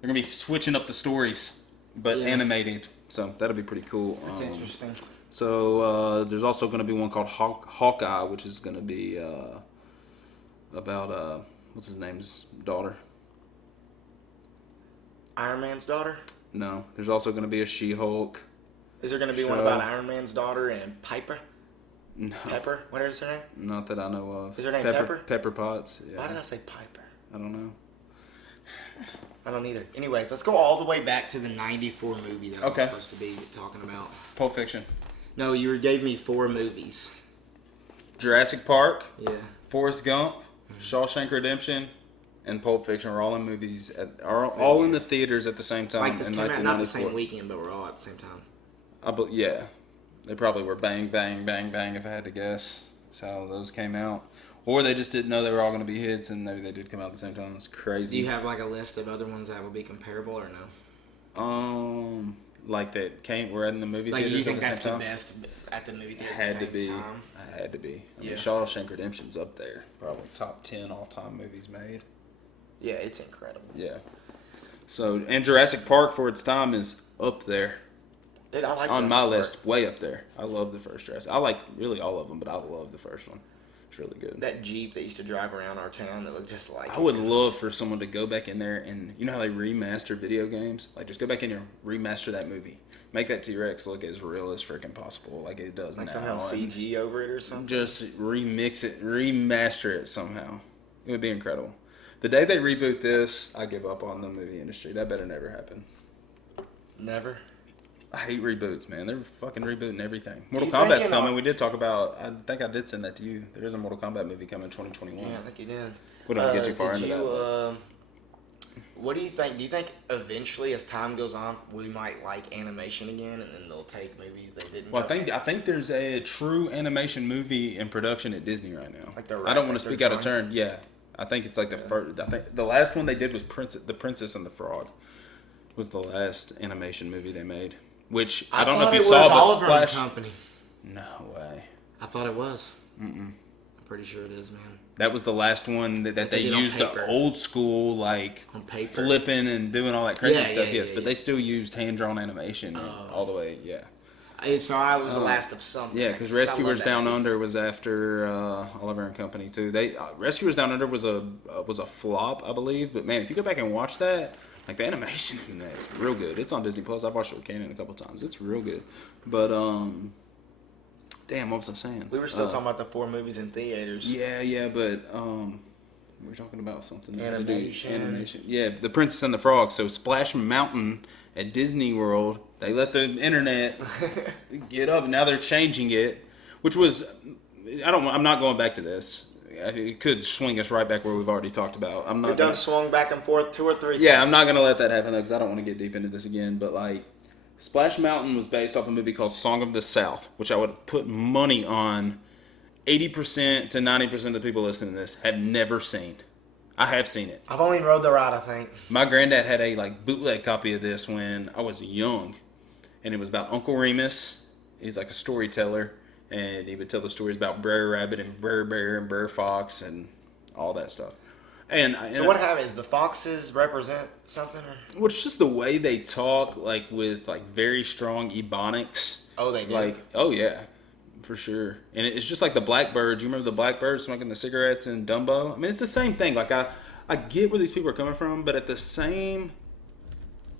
to be switching up the stories, but animated. So that'll be pretty cool. That's interesting. So there's also going to be one called Hawkeye, which is going to be about what's his name's daughter. Iron Man's daughter? No, there's also going to be a She-Hulk. Is there going to be one about Iron Man's daughter and Piper? No. Pepper? What is her name? Not that I know of. Is her name Pepper? Pepper Potts. Yeah. Why did I say Piper? I don't know. I don't either. Anyways, let's go all the way back to the 94 movie that I'm supposed to be talking about. Pulp Fiction. No, you gave me 4 movies. Jurassic Park. Yeah. Forrest Gump. Shawshank Redemption. And Pulp Fiction are all in movies, all in the theaters at the same time. Like this in came out not the 1994. same weekend, but we're all at the same time. Yeah. They probably were bang, bang, bang, bang, if I had to guess. That's how those came out. Or they just didn't know they were all going to be hits, and maybe they did come out at the same time. It's crazy. Do you have like a list of other ones that would be comparable or no? Like that were in the movie Like theaters you think at the that's same the time? best at the movie theater Had at the to same be. time? I had to be. I mean, Yeah. Shawshank Redemption's up there. Probably top 10 all-time movies made. Yeah, it's incredible. Yeah. So, and Jurassic Park for its time is up there. Dude, I like On Jurassic my Park. list, way up there. I love the first Jurassic. I like really all of them, but I love the first one. It's really good. That Jeep that used to drive around our town that looked just like I would love for someone to go back in there and, you know how they remaster video games? Like, just go back in there and remaster that movie. Make that T-Rex look as real as freaking possible, like it does like now. somehow and CG over it or something. just remix it, remaster it somehow. It would be incredible. The day they reboot this, I give up on the movie industry. That better never happen. Never. I hate reboots, man. They're fucking rebooting everything. Mortal You think, Kombat's you know- coming. We did talk about. I think I did send that to you. There is a Mortal Kombat movie coming in 2021. Yeah, I think you did. We don't get too far did into you, that. What do you think? Do you think eventually, as time goes on, we might like animation again, and then they'll take movies they didn't? Well, go I think there's a true animation movie in production at Disney right now. Like they're I don't want like to they're speak out of trying? turn. Yeah, I think it's like the first. I think the last one they did was The Princess and the Frog. Was the last animation movie they made. Which I don't know if you saw, but Oliver and Splash. Company. No way. I thought it was. I'm pretty sure it is, man. That was the last one that they did on used the paper. old school, like, On paper. flipping and doing all that crazy Yeah, stuff, yeah, yes. yeah, But yeah. they still used hand-drawn animation all the way, yeah. So I was the last of something. Yeah, because I love Rescuers that Down movie. Under was after Oliver and Company, too. They Rescuers Down Under was a flop, I believe. But, man, if you go back and watch that, like, the animation in that, it's real good. It's on Disney+. I've watched it with Kanan a couple times. It's real good. But, damn, what was I saying? We were still talking about the 4 movies in theaters. Yeah, but we were talking about something. Animation. Yeah, The Princess and the Frog. So Splash Mountain at Disney World, they let the internet get up. Now they're changing it, which was I'm not going back to this. It could swing us right back where we've already talked about. I'm not. We've done swung back and forth 2 or 3 times. Yeah, I'm not gonna let that happen though, because I don't want to get deep into this again. But like, Splash Mountain was based off a movie called Song of the South, which I would put money on 80% to 90% of the people listening to this have never seen. I have seen it. I've only rode the ride, I think. My granddad had a like bootleg copy of this when I was young, and it was about Uncle Remus. He's like a storyteller, and he would tell the stories about Brer Rabbit and Brer Bear and Brer Fox and all that stuff. So what happens? The foxes represent something? Or? Well, it's just the way they talk, like with like very strong ebonics. Oh, they do? Like, oh yeah, for sure. And it's just like the Blackbirds. You remember the Blackbirds smoking the cigarettes in Dumbo? I mean, it's the same thing. Like I get where these people are coming from, but at the same,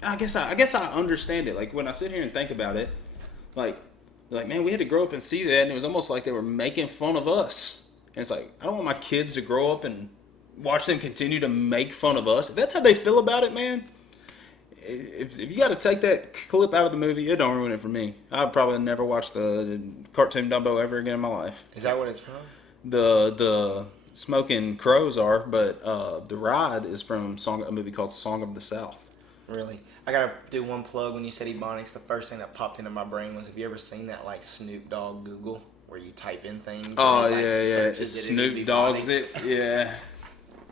I guess I understand it. Like when I sit here and think about it, like man, we had to grow up and see that, and it was almost like they were making fun of us. And it's like, I don't want my kids to grow up and watch them continue to make fun of us. If that's how they feel about it, man, if you got to take that clip out of the movie, it don't ruin it for me. I'd probably never watch the cartoon Dumbo ever again in my life. Is that what it's from? The smoking crows are, but the ride is from a movie called Song of the South. Really? I gotta do one plug. When you said Ebonics, the first thing that popped into my brain was, have you ever seen that like Snoop Dogg Google where you type in things. And Oh, it, like, yeah. searches it into Snoop the Dogg's body. it. Yeah.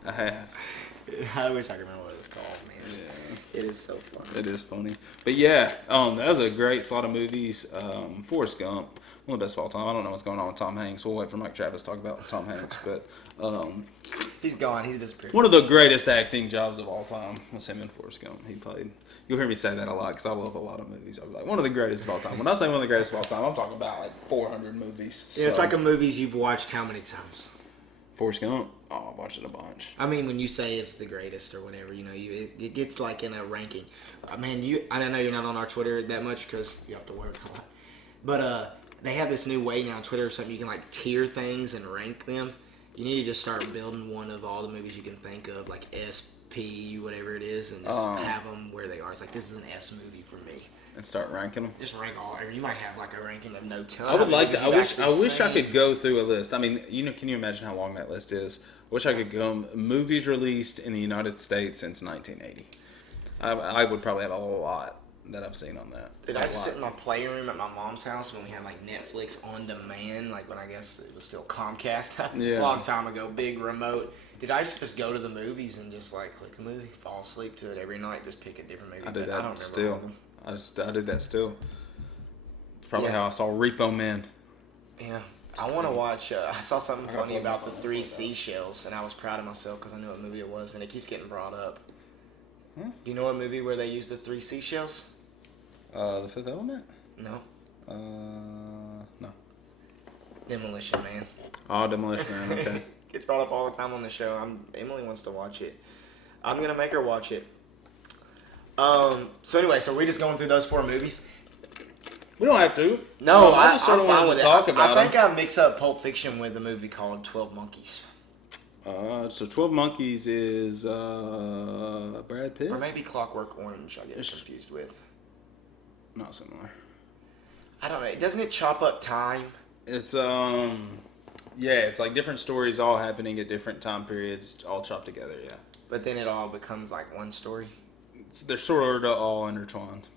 I have. I wish I could remember what it's called, man. Yeah. It is so funny. It is funny. But yeah, that was a great slot of movies. Forrest Gump, one of the best of all time. I don't know what's going on with Tom Hanks. We'll wait for Mike Travis to talk about Tom Hanks. But He's gone. He's disappeared. one of the greatest acting jobs of all time was him in Forrest Gump. He played. You'll hear me say that a lot because I love a lot of movies. I'll be like, one of the greatest of all time. When I say one of the greatest of all time, I'm talking about like 400 movies. Yeah, it's like a movies you've watched how many times? Forrest Gump. Oh, I've watched it a bunch. I mean, when you say it's the greatest or whatever, you know, it gets like in a ranking. Man, I know you're not on our Twitter that much because you have to work a lot. But they have this new way now on Twitter or something you can like tier things and rank them. You need to just start building one of all the movies you can think of, like SP, whatever it is, and just have them where they are. It's like, this is an S movie for me. And start ranking them. Just rank all. Or you might have like a ranking of no telling. I would like to. I wish I could go through a list. I mean, can you imagine how long that list is? I wish I could go movies released in the United States since 1980. I would probably have a lot that I've seen on that. Did I just sit in my playroom at my mom's house when we had like Netflix on demand, like when I guess it was still Comcast, Yeah. a long time ago, big remote. Did I just go to the movies and just like click a movie, fall asleep to it every night, just pick a different movie? I do But that I don't remember all still. of them. I did that still. It's probably Yeah. how I saw Repo Man. Yeah. I want to watch. I saw something funny about the three seashells, and I was proud of myself because I knew what movie it was, and it keeps getting brought up. Do you know a movie where they use the three seashells? The Fifth Element? No. No. Demolition Man. Oh, Demolition Man. Okay. Gets brought up all the time on the show. Emily wants to watch it. I'm gonna make her watch it. So anyway, so we're just going through those 4 movies. We don't have to. No, I just sort of I'm fine wanted with to it. talk about I think them. I mix up Pulp Fiction with a movie called 12 Monkeys. So 12 Monkeys is Brad Pitt? Or maybe Clockwork Orange I get confused with. Not similar. I don't know. Doesn't it chop up time? It's it's like different stories all happening at different time periods, all chopped together. Yeah, But then it all becomes like one story. they're sort of all intertwined.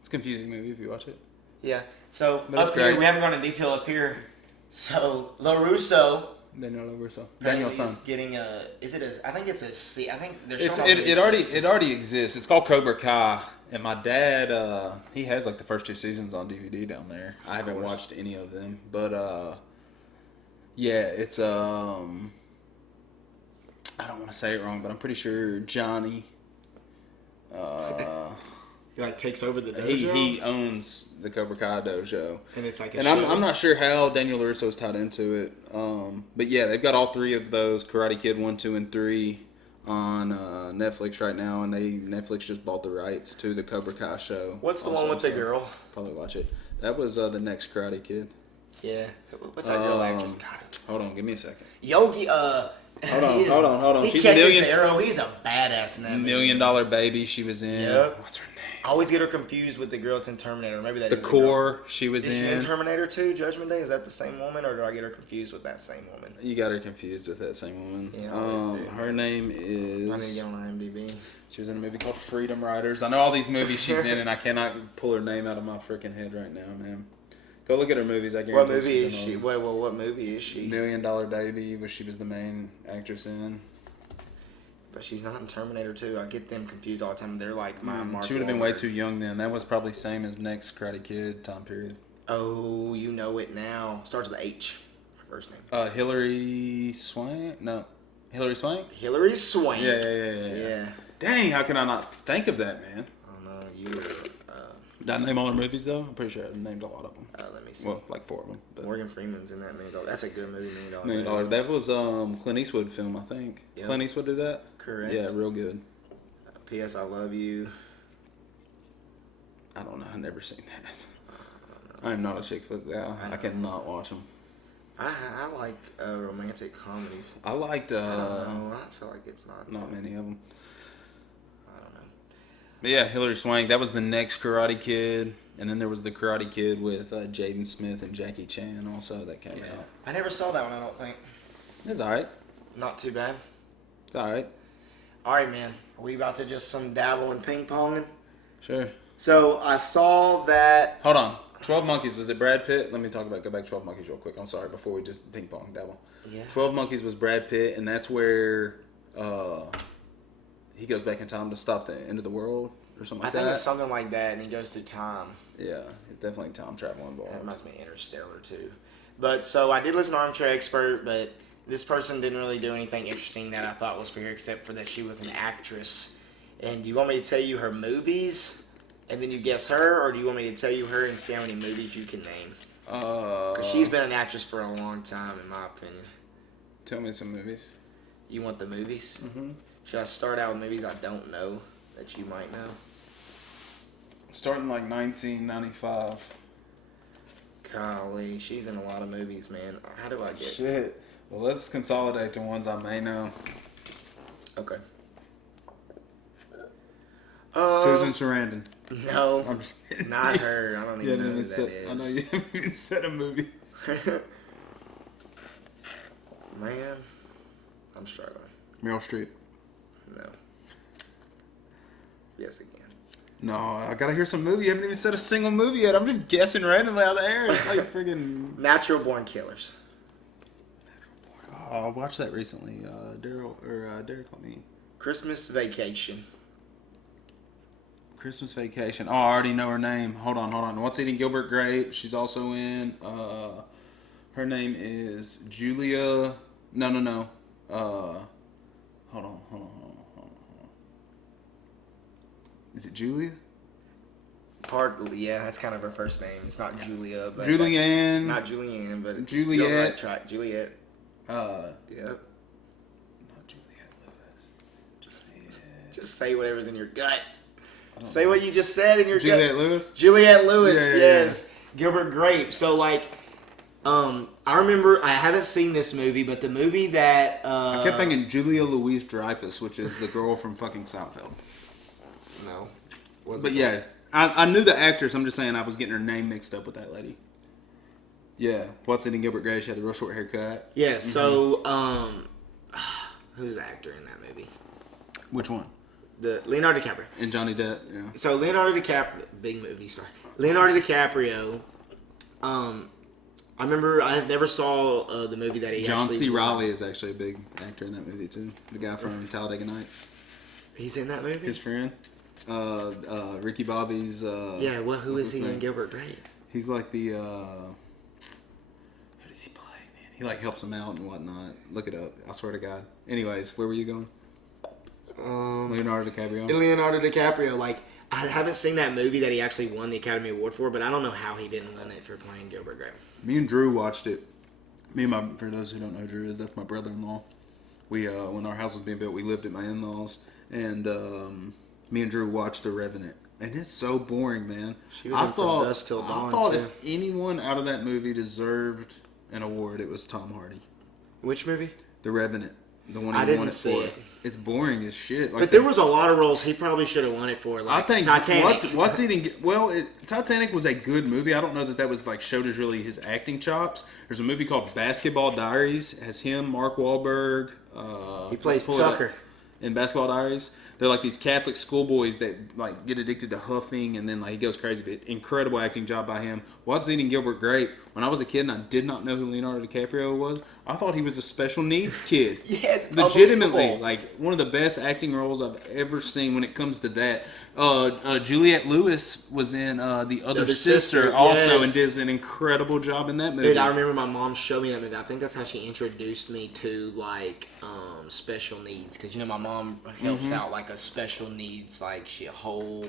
It's a confusing movie if you watch it. Yeah. So But it's up here, great. we haven't gone into detail up here. So LaRusso Daniel LaRusso. Daniel's Daniel's son. getting a. Is it a? I think it's a C. I think there's. It already exists. It's called Cobra Kai, and my dad he has like the first 2 seasons on DVD down there. I haven't watched any of them, but it's I don't want to say it wrong, but I'm pretty sure Johnny. He like takes over the dojo. He owns the Cobra Kai dojo, and it's like. and I'm not sure how Daniel LaRusso is tied into it. But yeah, they've got all 3 of those: Karate Kid 1, 2, and 3 on Netflix right now, and Netflix just bought the rights to the Cobra Kai show. What's the also, one with the so girl? Probably watch it. That was the next Karate Kid. Yeah. What's that girl actress? God. Hold on, give me a second. Yogi. Hold on. He She's catches $1 the arrow. He's a badass in that movie. million dollar baby. She was in. Yep. What's her name? I always get her confused with the girl that's in Terminator. Maybe that The is Core. She was Is she in in. Terminator 2, Judgment Day? Is that the same woman, or do I get her confused with that same woman? You got her confused with that same woman. Yeah, I always do. Her name I need to is. get on IMDb. She was in a movie called Freedom Riders. I know all these movies she's in, and I cannot pull her name out of my freaking head right now, man. Go look at her movies. I guarantee What movie she's is in she? all of them. What movie is she? $1 Million Baby, which she was the main actress in. But she's not in Terminator 2. I get them confused all the time. They're like my Mark She would have been way Wahlberg. too young then. That was probably same as next Karate Kid time period. Oh, you know it now. Starts with H. Her first name. Hillary Swank? No. Hillary Swank? Hilary Swank. Yeah. Dang, how can I not think of that, man? I don't know. You were. Did I name all her movies, though? I'm pretty sure I named a lot of them. Let me see. Well, like 4 of them. But Morgan Freeman's in that $1 Million. That's a good movie, $1 Million. $1 Million. That was Clint Eastwood film, I think. Yep. Clint Eastwood did that? Correct. Yeah, real good. P.S. I Love You. I don't know. I've never seen that. I am not a chick flick guy. I cannot watch them. I like romantic comedies. I liked I don't know. I feel like it's not many of them. I don't know. But yeah, Hillary Swank. That was the next Karate Kid, and then there was the Karate Kid with Jaden Smith and Jackie Chan also that came out. I never saw that one. I don't think. It's all right. Not too bad. It's all right. All right, man. Are we about to just dabble and ping ponging? Sure. So I saw that. Hold on. 12 Monkeys, was it Brad Pitt? Let me go back to 12 Monkeys real quick. I'm sorry, before we just ping pong dabble. Yeah. 12 Monkeys was Brad Pitt, and that's where he goes back in time to stop the end of the world or something like that. I think it's something like that, and he goes through time. Yeah, definitely time travel involved. That reminds me of Interstellar, too. But, so I did listen to Armchair Expert, but this person didn't really do anything interesting that I thought was for her, except for that she was an actress. And do you want me to tell you her movies? And then you guess her, or do you want me to tell you her and see how many movies you can name? Because she's been an actress for a long time, in my opinion. Tell me some movies. You want the movies? Mm-hmm. Should I start out with movies I don't know that you might know? Starting like 1995. Golly, she's in a lot of movies, man. How do I get... Shit. Well, let's consolidate to ones I may know. Okay. Susan Sarandon. No, I'm just kidding. not her. I don't even know who that is. I know you haven't even said a movie. Man, I'm struggling. Meryl Streep. No. Yes, again. No, I gotta hear some movie. You haven't even said a single movie yet. I'm just guessing randomly out of the air. It's like friggin' Natural Born Killers. Oh, I watched that recently. Derek, I mean. Christmas Vacation. Christmas Vacation. Oh, I already know her name. Hold on. What's Eating Gilbert Grape? She's also in. Her name is Julia. No. Hold on. Is it Julia? Partly, yeah. That's kind of her first name. It's not Julia, but Julianne. not Julianne, but Juliet. you're right, try Juliet. Yep. Not Juliet Lewis. Juliet. Just say whatever's in your gut. Say what you just said in your Juliette Lewis? Juliette Lewis, Yeah. yes. Gilbert Grape. So, like, I remember, I haven't seen this movie, but the movie that... I kept thinking Julia Louis-Dreyfus, which is the girl from fucking Seinfeld. No. But yeah, I knew the actress. I'm just saying I was getting her name mixed up with that lady. Yeah. What's Eating Gilbert Grape? She had the real short haircut. Yeah, so, who's the actor in that movie? Which one? The Leonardo DiCaprio. And Johnny Depp, yeah. So Leonardo DiCaprio, big movie star. Leonardo DiCaprio. I remember I never saw the movie that he John actually. C. Reilly is actually a big actor in that movie too. The guy from Talladega Nights. He's in that movie. His friend, Ricky Bobby's. Yeah. Well, who is he in Gilbert Grape? He's like the. Who does he play, man? He like helps him out and whatnot. Look it up. I swear to God. Anyways, where were you going? Leonardo DiCaprio. Like, I haven't seen that movie that he actually won the Academy Award for, but I don't know how he didn't win it for playing Gilbert Grape. Me and Drew watched it. For those who don't know who Drew is, that's my brother-in-law. We, when our house was being built, we lived at my in-laws, and me and Drew watched The Revenant. And it's so boring, man. She was From Dusk Till Dawn, I thought too. if anyone out of that movie deserved an award, it was Tom Hardy. Which movie? The Revenant. The one I he won didn't it see for. it. It's boring as shit. Like But there was a lot of roles he probably should have won it for. Like, I think Titanic. what's eating. Well, Titanic was a good movie. I don't know that was like showed as really his acting chops. There's a movie called Basketball Diaries. It has him, Mark Wahlberg. He plays Tucker in Basketball Diaries. They're like these Catholic schoolboys that like get addicted to huffing, and then like he goes crazy. But incredible acting job by him. What's Eating Gilbert Grape? When I was a kid and I did not know who Leonardo DiCaprio was, I thought he was a special needs kid. Yes, it's legitimately, like one of the best acting roles I've ever seen when it comes to that. Juliette Lewis was in The Other Sister also, and did an incredible job in that movie. Dude, I remember my mom showed me that movie. I think that's how she introduced me to like special needs, because my mom helps out like a special needs, like she a whole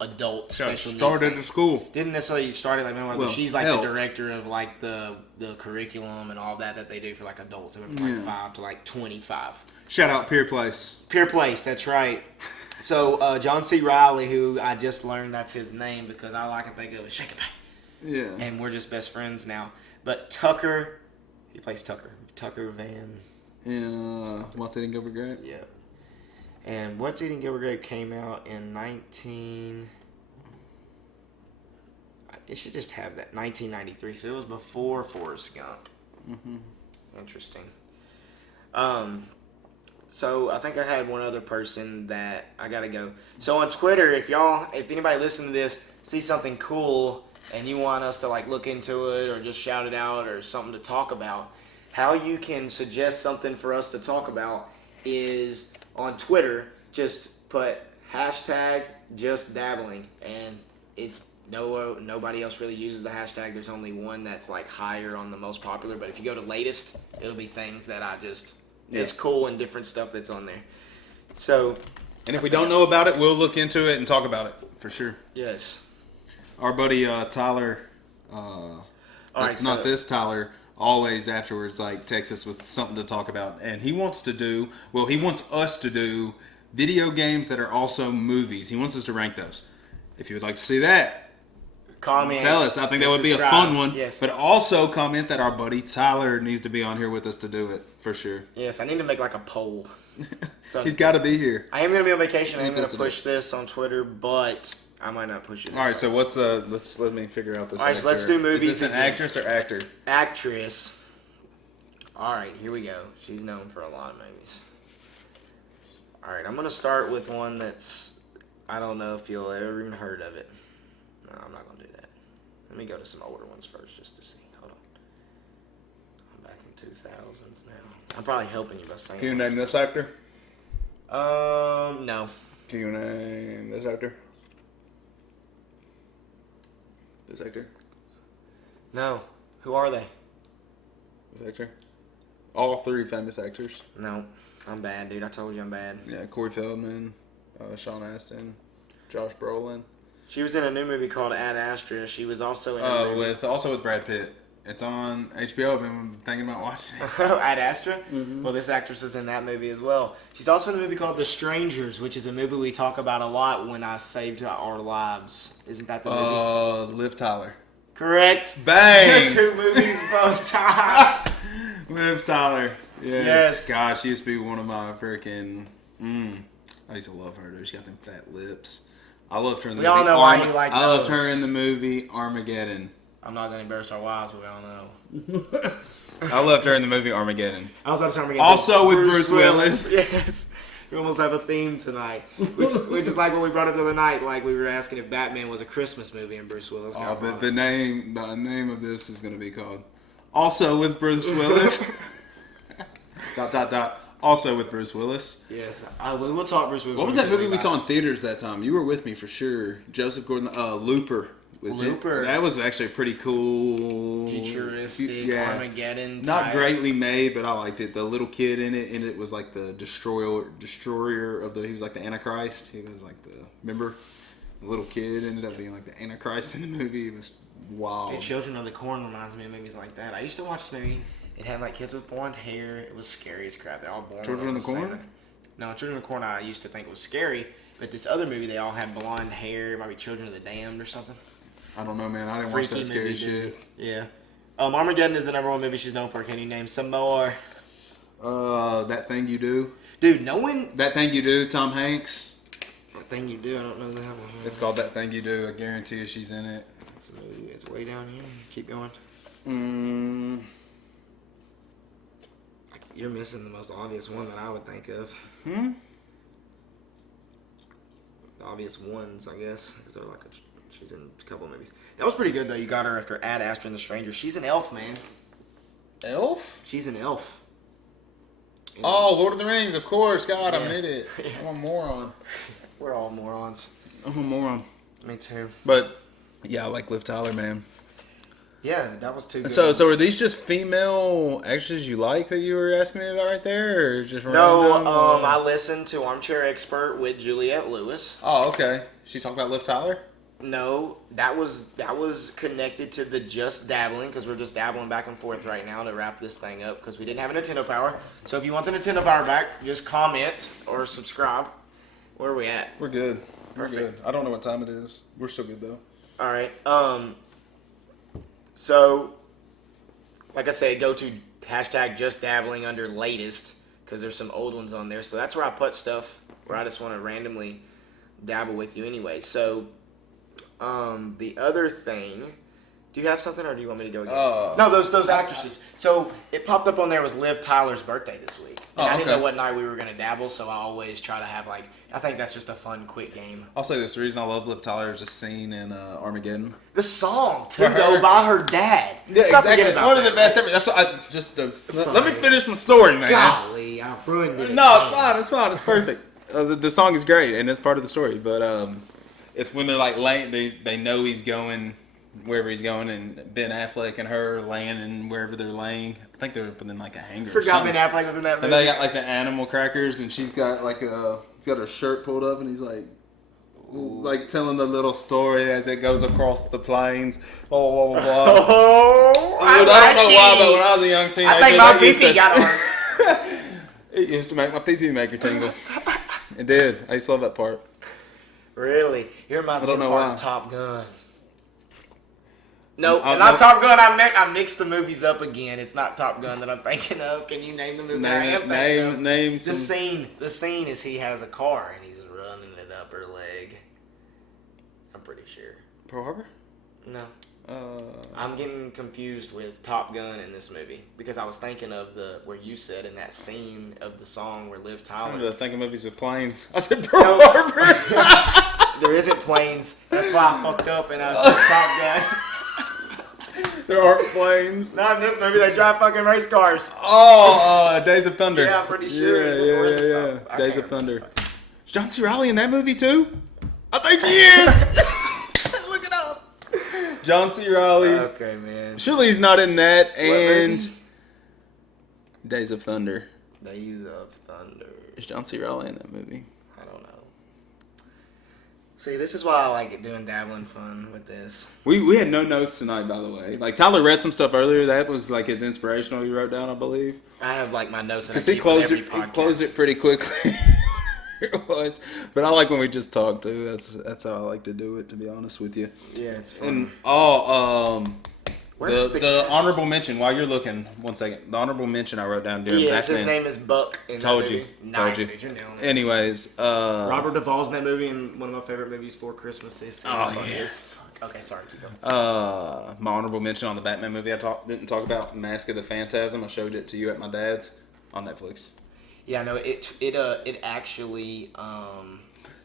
adult special needs. Started at school. Didn't necessarily start it like my mom, but she's like help. the director of like the curriculum and all that they do for like adults. They went from like 5 to like 25. Shout out Peer Place. Peer Place, that's right. So John C. Reilly, who I just learned that's his name because all I can think of is Shake It Back. Yeah. And we're just best friends now. But Tucker, he plays Tucker. Tucker Van. And What's Eating Gilbert Grape? Yeah. And What's Eating Gilbert Grape came out in 19... It should just have that. 1993. So it was before Forrest Gump. Mm-hmm. Interesting. So I think I had one other person that I gotta go. So on Twitter, if anybody listening to this see something cool and you want us to like look into it or just shout it out or something to talk about, how you can suggest something for us to talk about is on Twitter. Just put hashtag justdabbling, and it's nobody else really uses the hashtag. There's only one that's like higher on the most popular, but if you go to latest, it'll be things that I just it's cool and different stuff that's on there. So, and if we don't know about it, we'll look into it and talk about it for sure. Yes. Our buddy Tyler, Tyler, always afterwards like texts us with something to talk about, and he wants us to do video games that are also movies. He wants us to rank those. If you would like to see that, comment, tell us. I think that would be a fun one. Yes. But also comment that our buddy Tyler needs to be on here with us to do it for sure. Yes, I need to make like a poll. So he's got to be here. I am going to be on vacation. I'm going to push this on Twitter, but I might not push it. All right, so let me figure out this. All right, so let's do movies. Is this an actress or actor? Actress. All right, here we go. She's known for a lot of movies. All right, I'm going to start with one that's, I don't know if you'll ever even heard of it. No, I'm not going to do that. Let me go to some older ones first just to see. Hold on. I'm back in 2000s now. I'm probably helping you by saying. Can you name this actor? No. Can you name this actor? This actor? No. Who are they? This actor? All three famous actors. No. I'm bad, dude. I told you I'm bad. Yeah, Corey Feldman, Sean Astin, Josh Brolin. She was in a new movie called Ad Astra. She was also in a movie. with Brad Pitt. It's on HBO. I've been thinking about watching it. Ad Astra? Mm-hmm. Well, this actress is in that movie as well. She's also in a movie called The Strangers, which is a movie we talk about a lot when I saved our lives. Isn't that the movie? Liv Tyler. Correct. Bang! 2 movies both times. Liv Tyler. Yes. God, she used to be one of my freaking... I used to love her, dude. She got them fat lips. I loved her in the movie. We all know why you like those. I loved her in the movie Armageddon. I'm not going to embarrass our wives, but we all know. I loved her in the movie Armageddon. I was about to say Armageddon. Also with Bruce Willis. Yes. We almost have a theme tonight. Which is like what we brought up the other night. Like we were asking if Batman was a Christmas movie and Bruce Willis got the name of this is going to be called Also with Bruce Willis. ... Also with Bruce Willis. Yes. We will talk Bruce Willis. What was that movie we saw in theaters that time? You were with me for sure. Joseph Gordon, Looper. Looper. That was actually pretty cool. Futuristic, Armageddon type. Not greatly made, but I liked it. The little kid in it, and it was like the destroyer of he was like the Antichrist. He was like remember? The little kid ended up being like the Antichrist in the movie. It was wild. Dude, Children of the Corn reminds me of movies like that. I used to watch this movie. It had like kids with blonde hair. It was scary as crap. They're all born. Children of the Corn? No, Children of the Corn I used to think was scary. But this other movie, they all had blonde hair. It might be Children of the Damned or something. I don't know, man. I didn't watch that scary shit. Yeah. Armageddon is the #1 movie she's known for. Can you name some more? That Thing You Do. Dude, no one... That Thing You Do, Tom Hanks. That Thing You Do, I don't know that one. It's called That Thing You Do. I guarantee you she's in it. It's a movie. It's way down here. Keep going. You're missing the most obvious one that I would think of. The obvious ones, I guess. Because they're like she's in a couple of movies. That was pretty good, though. You got her after Ad Astra and The Stranger. She's an elf, man. Elf? She's an elf. Yeah. Oh, Lord of the Rings, of course. God, I'm an idiot. I'm a moron. We're all morons. I'm a moron. Me too. But, yeah, I like Liv Tyler, man. Yeah, that was too good. So are these just female actresses you like that you were asking me about right there, or just no? random? I listened to Armchair Expert with Juliette Lewis. Oh, okay. She talked about Liv Tyler. No, that was connected to the Just Dabbling, because we're just dabbling back and forth right now to wrap this thing up because we didn't have a Nintendo Power. So if you want the Nintendo Power back, just comment or subscribe. Where are we at? We're good. Perfect. We're good. I don't know what time it is. We're still good though. All right. So, like I said, go to #JustDabbling under latest because there's some old ones on there. So that's where I put stuff where I just want to randomly dabble with you anyway. So, the other thing, Do you have something, or do you want me to go again? No, those actresses. So it popped up on there was Liv Tyler's birthday this week. And I didn't know what night we were going to dabble, so I always try to have, like, I think that's just a fun, quick game. I'll say this, the reason I love Liv Tyler is a scene in Armageddon. The song, too, though, by her dad. Yeah, exactly. One of the best ever. That's what I just, let me finish my story, man. Golly, I ruined it. No, it's fine, it's perfect. The song is great, and it's part of the story, but it's when they're, like, laying, they know he's going wherever he's going, and Ben Affleck and her laying in wherever they're laying. I think they're within like a hangar. Forgot Ben Affleck was in that movie. And they got like the animal crackers, and she's got like he's got her shirt pulled up, and he's like, like telling the little story as it goes across the plains. Oh, blah, blah, blah. Oh, I don't know why, but when I was a young teenager, I think my pee-pee got on. It used to make my pee-pee maker tingle. It did. I used to love that part. Really? You're my favorite part why. of Top Gun. No, not Top Gun. I mixed the movies up again. It's not Top Gun that I'm thinking of. Can you name the movie I am thinking of? Name the scene. The scene is he has a car and he's running it up her leg. I'm pretty sure. Pearl Harbor? No. I'm getting confused with Top Gun in this movie because I was thinking of where you said in that scene of the song where Liv Tyler. I'm thinking of movies with planes. I said Pearl Harbor. There isn't planes. That's why I fucked up and I said Top Gun. There aren't planes. Not in this movie. They drive fucking race cars. Oh, Days of Thunder. Yeah, I'm pretty sure. Yeah. Days of Thunder. Is John C. Reilly in that movie too? I think he is. Look it up. John C. Reilly. Okay, man. Surely he's not in that. And Days of Thunder. Days of Thunder. Is John C. Reilly in that movie? I don't know. See, this is why I like it doing dabbling fun with this. We had no notes tonight, by the way. Like, Tyler read some stuff earlier. That was, like, his inspirational he wrote down, I believe. I have, like, my notes. Because he closed it pretty quickly. It was. But I like when we just talk, too. That's how I like to do it, to be honest with you. Yeah, it's fun. And, the honorable mention, while you're looking, 1 second. The honorable mention I wrote down during Yes, Batman. his name is Buck in Told that you. movie. Told Nice, you. dude, you're nailing it. Anyways. Robert Duvall's in that movie, and one of my favorite movies for Christmas is. Yes. Okay, sorry. Keep going. My honorable mention on the Batman movie I didn't talk about, Mask of the Phantasm. I showed it to you at my dad's on Netflix. Yeah, no, it actually.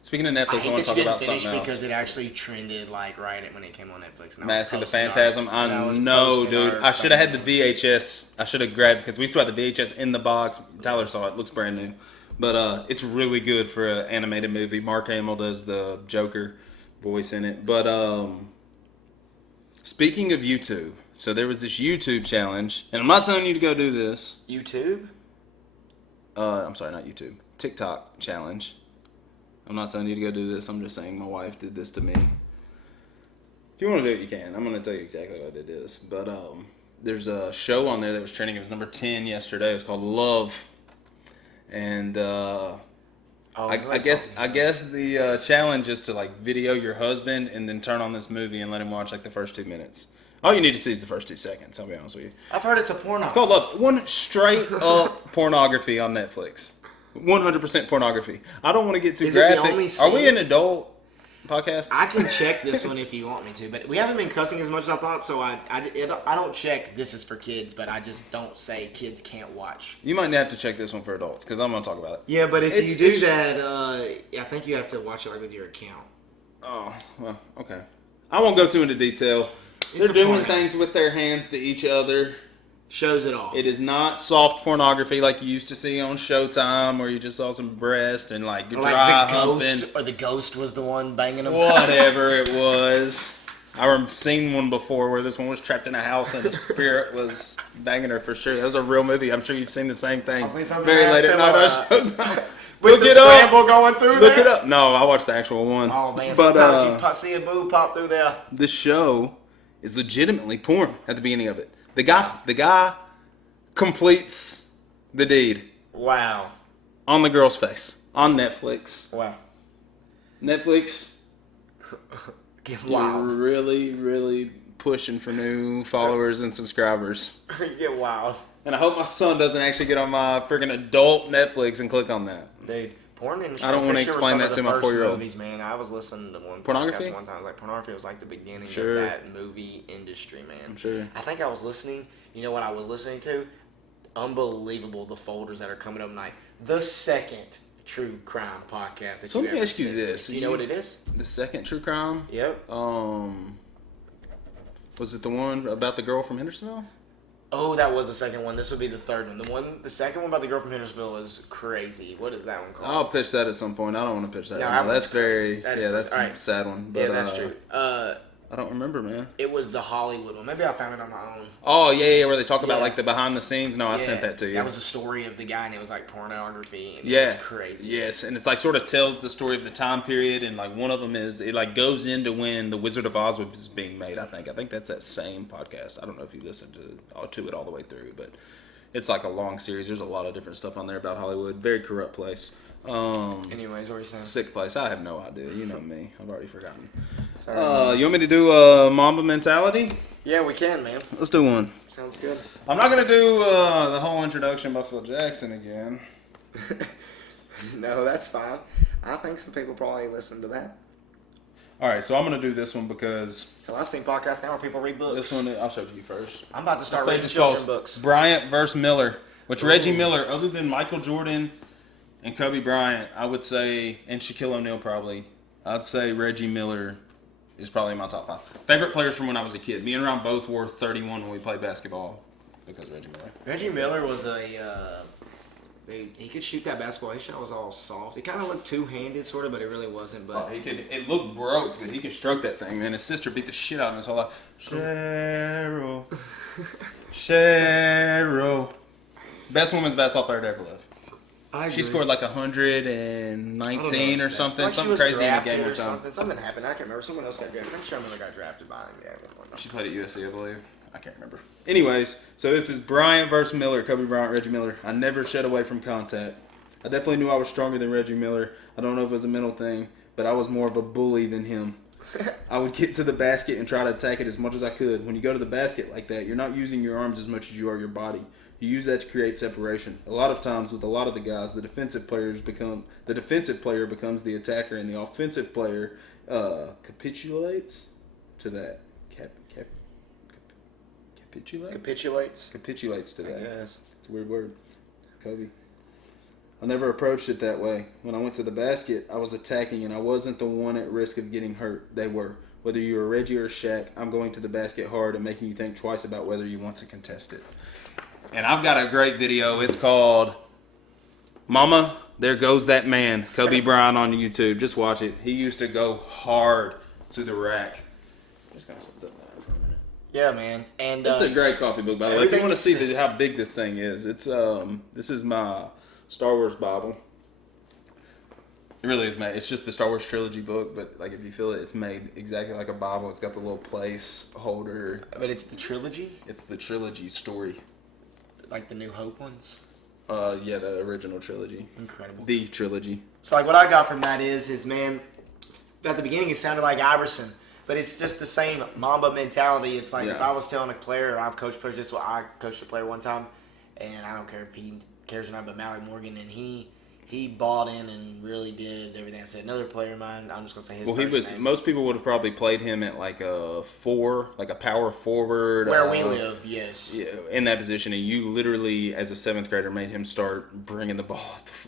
Speaking of Netflix, I want to talk about something else. Because it actually trended like right when it came on Netflix. And Mask of the Phantasm. I know, dude. I should have had the VHS. I should have grabbed because we still have the VHS in the box. Tyler saw it. Looks brand new, but it's really good for an animated movie. Mark Hamill does the Joker voice in it. But speaking of YouTube, so there was this YouTube challenge, and I'm not telling you to go do this. YouTube? I'm sorry, not YouTube. TikTok challenge. I'm not telling you to go do this. I'm just saying my wife did this to me. If you want to do it, you can. I'm going to tell you exactly what it is. But there's a show on there that was trending. It was number 10 yesterday. It was called Love. And I guess the challenge is to like video your husband and then turn on this movie and let him watch like the first 2 minutes. All you need to see is the first 2 seconds. I'll be honest with you. I've heard it's a porno. It's called Love. One straight up pornography on Netflix. 100% pornography. I don't want to get too graphic. Are we an adult podcast? I can check this one if you want me to, but we haven't been cussing as much as I thought, so I don't check this is for kids, but I just don't say kids can't watch. You might have to check this one for adults because I'm going to talk about it. Yeah, but if you do that, I think you have to watch it like with your account. Oh, well, okay. I won't go too into detail. They're doing things with their hands to each other. Shows it all. It is not soft pornography like you used to see on Showtime where you just saw some breast and like your dry humping. Or the ghost was the one banging them. Whatever it was. I've seen one before where this one was trapped in a house and the spirit was banging her for sure. That was a real movie. I'm sure you've seen the same thing. Very late at night on Showtime. With the scramble going through there? Look it up. No, I watched the actual one. Oh man, sometimes you see a boob pop through there. The show is legitimately porn at the beginning of it. The guy completes the deed. Wow. On the girl's face. On Netflix. Wow. Netflix. Wow. Really, really pushing for new followers and subscribers. Get wild. And I hope my son doesn't actually get on my freaking adult Netflix and click on that. Dude, Porn industry. I don't want to explain that to my 4-year-old. Movies, man. I was listening to one Pornography? podcast one time. Like pornography was like the beginning Sure. of that movie industry, man. I'm sure. I think I was listening. You know what I was listening to? Unbelievable, the folders that are coming up tonight. The second true crime podcast that So you let me ever ask you sent this. to. You know what it is? The second true crime? Yep. Was it the one about the girl from Hendersonville? Oh, that was the second one. This would be the third one. The second one about the girl from Hendersonville is crazy. What is that one called? I'll pitch that at some point. I don't want to pitch that. No, right that now. That's one's very crazy. That is yeah. crazy. That's All a right. sad one. But, Yeah, that's true. I don't remember, man. It was the Hollywood one. Maybe I found it on my own. Oh yeah, where they talk about Yeah. like the behind the scenes. No, I Yeah, sent that to you. That was the story of the guy, and it was like pornography. And Yeah, it was crazy. Yes, and it's like sort of tells the story of the time period, and like one of them is it like goes into when the Wizard of Oz was being made. I think that's that same podcast. I don't know if you listened to it all the way through, but it's like a long series. There's a lot of different stuff on there about Hollywood. Very corrupt place. Anyways, what were you saying? Sick place. I have no idea. You know me. I've already forgotten. Sorry. You want me to do Mamba mentality? Yeah, we can, man. Let's do one. Sounds good. I'm not gonna do the whole introduction by Phil Jackson again. No, that's fine. I think some people probably listen to that. All right, so I'm gonna do this one because Hell, I've seen podcasts now where people read books. this one I'll show it to you first. I'm about to start This reading page is children's called books. Bryant versus Miller, which Reggie Miller, other than Michael Jordan and Kobe Bryant, I would say, and Shaquille O'Neal probably, I'd say Reggie Miller is probably in my top 5. Favorite players from when I was a kid. Me and Ron both wore 31 when we played basketball because of Reggie Miller. Reggie Miller was he could shoot that basketball. His shot was all soft. He kind of looked two-handed, sort of, but it really wasn't. But It looked broke, but he could stroke that thing, man. His sister beat the shit out of him his whole life. Cheryl. Best women's basketball player to ever live. I agree. She scored like I don't 119 know or if something. like she Something was crazy in the drafted game or one time. something. Something happened. I can't remember. Someone else got drafted. I'm sure Miller got drafted by him. Yeah, She played at USC, I believe. I can't remember. Anyways, so this is Bryant versus Miller. Kobe Bryant, Reggie Miller. I never shed away from contact. I definitely knew I was stronger than Reggie Miller. I don't know if it was a mental thing, but I was more of a bully than him. I would get to the basket and try to attack it as much as I could. When you go to the basket like that, you're not using your arms as much as you are your body. You use that to create separation. A lot of times with a lot of the guys, the defensive player becomes the attacker, and the offensive player capitulates to that. Capitulates to that. Yes. It's a weird word. Kobe. I never approached it that way. When I went to the basket, I was attacking, and I wasn't the one at risk of getting hurt. They were. Whether you were Reggie or Shaq, I'm going to the basket hard and making you think twice about whether you want to contest it. And I've got a great video. It's called Mama, There Goes That Man. Kobe Bryant on YouTube. Just watch it. He used to go hard to the rack. I'm just going to sit that down for a minute. Yeah, man. And It's a great coffee book, by the way. If you want to see everything- how big this thing is, it's this is my Star Wars Bible. It really is made. It's just the Star Wars trilogy book, but like if you feel it, it's made exactly like a Bible. It's got the little place holder. But it's the trilogy, It's the trilogy story. like the New Hope ones. Yeah, the original trilogy. Incredible. The trilogy. So like what I got from that is man, at the beginning it sounded like Iverson, but it's just the same Mamba mentality. It's like if Yeah. I was telling a player, I've coached players, just what I coached a player one time, and I don't care if he cares or not, but Malik Morgan, and he bought in and really did everything I said. Another player of mine, I'm just gonna say his. Well, he first was. name. Most people would have probably played him at like a 4, like a power forward. Where we live, yes. Yeah, in that position, and you literally, as a 7th grader, made him start bringing the ball.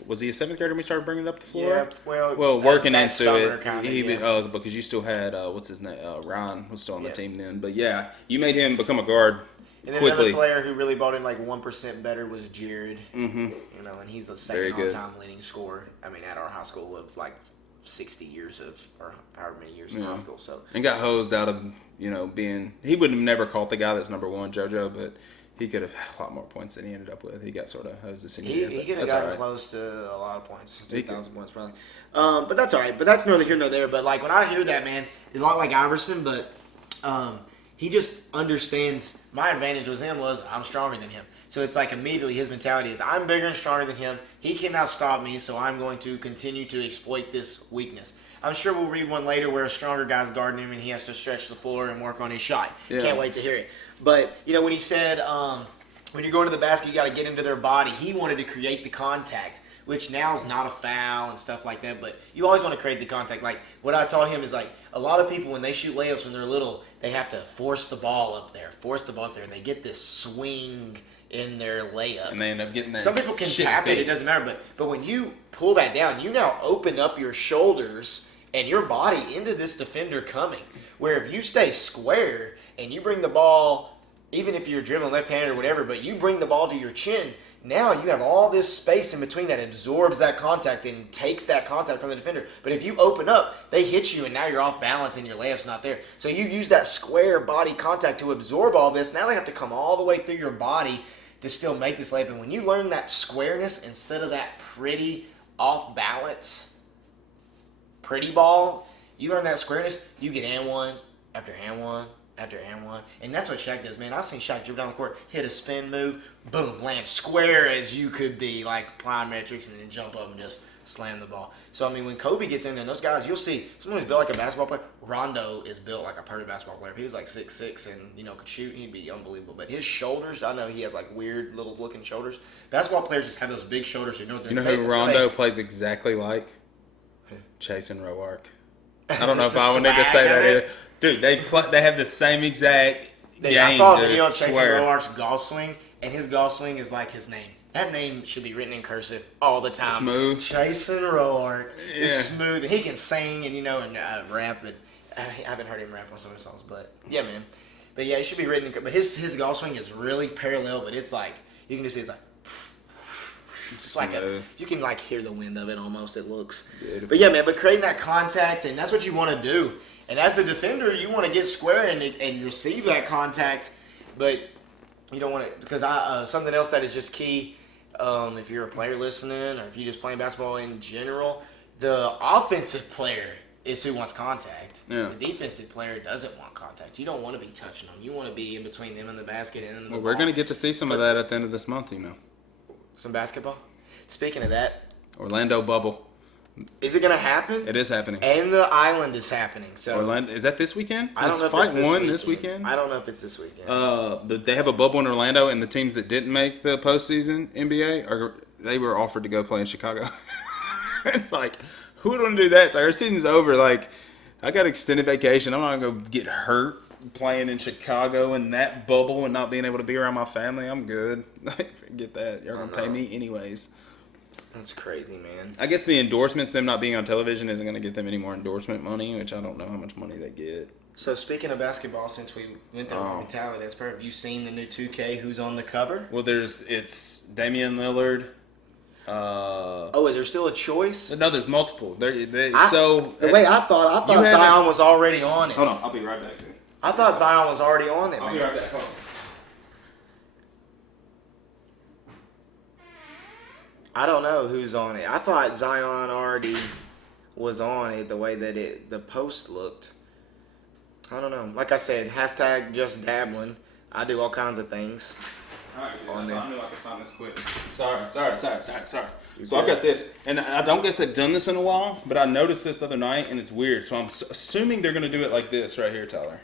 Was he a 7th grader when he started bringing it up the floor? Yeah, well, working that into summer it. kinda, He yeah. because you still had what's his name? Ryan was still on the Yeah. team then. But yeah, you made him become a guard And then quickly. another player who really bought in like 1% better was Jared. Mm-hmm. You know, and he's the Very second good. all-time leading scorer. I mean, at our high school of like 60 years or however many years in Yeah. high school. So And got hosed out of being. He would have never caught the guy that's number 1, JoJo, but he could have had a lot more points than he ended up with. He got sort of hosed this senior year. he but could have that's gotten all right. close to a lot of points, He 2,000 points probably. But that's all right. But that's neither here nor there. But like when I hear that, man, it's a lot like Iverson, but he just understands. My advantage with him was I'm stronger than him. So it's like immediately his mentality is I'm bigger and stronger than him. He cannot stop me, so I'm going to continue to exploit this weakness. I'm sure we'll read one later where a stronger guy's guarding him and he has to stretch the floor and work on his shot. Yeah. Can't wait to hear it. But, you know, when he said when you're going to the basket, you got to get into their body, he wanted to create the contact which now is not a foul and stuff like that, but you always want to create the contact. Like, what I taught him is, like, a lot of people, when they shoot layups when they're little, they have to force the ball up there, and they get this swing in their layup. And they end up getting that. Some people can tap it, it doesn't matter, but when you pull that down, you now open up your shoulders and your body into this defender coming. Where if you stay square and you bring the ball, even if you're dribbling left-handed or whatever, but you bring the ball to your chin, now you have all this space in between that absorbs that contact and takes that contact from the defender. But if you open up, they hit you and now you're off balance and your layup's not there. So you use that square body contact to absorb all this. Now they have to come all the way through your body to still make this layup. And when you learn that squareness instead of that pretty off balance, pretty ball, you learn that squareness, you get and one after and one after and one. And that's what Shaq does, man. I've seen Shaq dribble down the court, hit a spin move, boom, land square as you could be, like plyometrics, and then jump up and just slam the ball. So, I mean, when Kobe gets in there, those guys, you'll see someone who's built like a basketball player. Rondo is built like a perfect basketball player. If he was like 6'6" and, you know, could shoot, he'd be unbelievable. But his shoulders, I know he has like weird little looking shoulders. Basketball players just have those big shoulders. So you know what they're You know who Rondo plays exactly like? Chasing Roark. I don't know if I would need to say that either. Dude, they have the same exact game. I saw a video of Chasing Roark's golf swing, and his golf swing is like his name. That name should be written in cursive all the time. Smooth. Chasing Roark is smooth, and he can sing and, you know, and rap. But I haven't heard him rap on some of his songs, but yeah, man. But yeah, it should be written in. But his golf swing is really parallel, but it's like you can just see it's like. Just like you can like hear the wind of it almost. It looks, beautiful. But yeah, man. But creating that contact, and that's what you want to do. And as the defender, you want to get square and receive that contact, but you don't want to, because something else that is just key. If you're a player listening, or if you're just playing basketball in general, the offensive player is who wants contact. Yeah. The defensive player doesn't want contact. You don't want to be touching them. You want to be in between them and the basket and the ball. We're going to get to see some of that at the end of this month, you know. Some basketball. Speaking of that, Orlando bubble. Is it going to happen? It is happening. And the island is happening. So Orlando, is that this weekend? I don't know if Fight it's this weekend? I don't know if it's this weekend. They have a bubble in Orlando, and the teams that didn't make the postseason NBA they were offered to go play in Chicago. It's like, who would want to do that? It's like, our season's over. Like, I got extended vacation. I'm not going to go get hurt playing in Chicago in that bubble and not being able to be around my family. I'm good. Forget that. You're going to pay me anyways. That's crazy, man. I guess the endorsements, them not being on television, isn't going to get them any more endorsement money, which I don't know how much money they get. So speaking of basketball, since we went there with mentality, that's perfect. Have you seen the new 2K? Who's on the cover? Well, it's Damian Lillard. Is there still a choice? No, there's multiple. The way I thought Zion was already on it. Hold on, I'll be right back, dude. I thought Zion was already on it, I'll man. be right back. Hold on. I don't know who's on it. I thought Zion already was on it the way that the post looked. I don't know. Like I said, hashtag just dabbling. I do all kinds of things. All right, on there. I knew I could find this quick. Sorry. So I've got this, and I don't guess I've done this in a while, but I noticed this the other night, and it's weird. So I'm assuming they're going to do it like this right here, Tyler.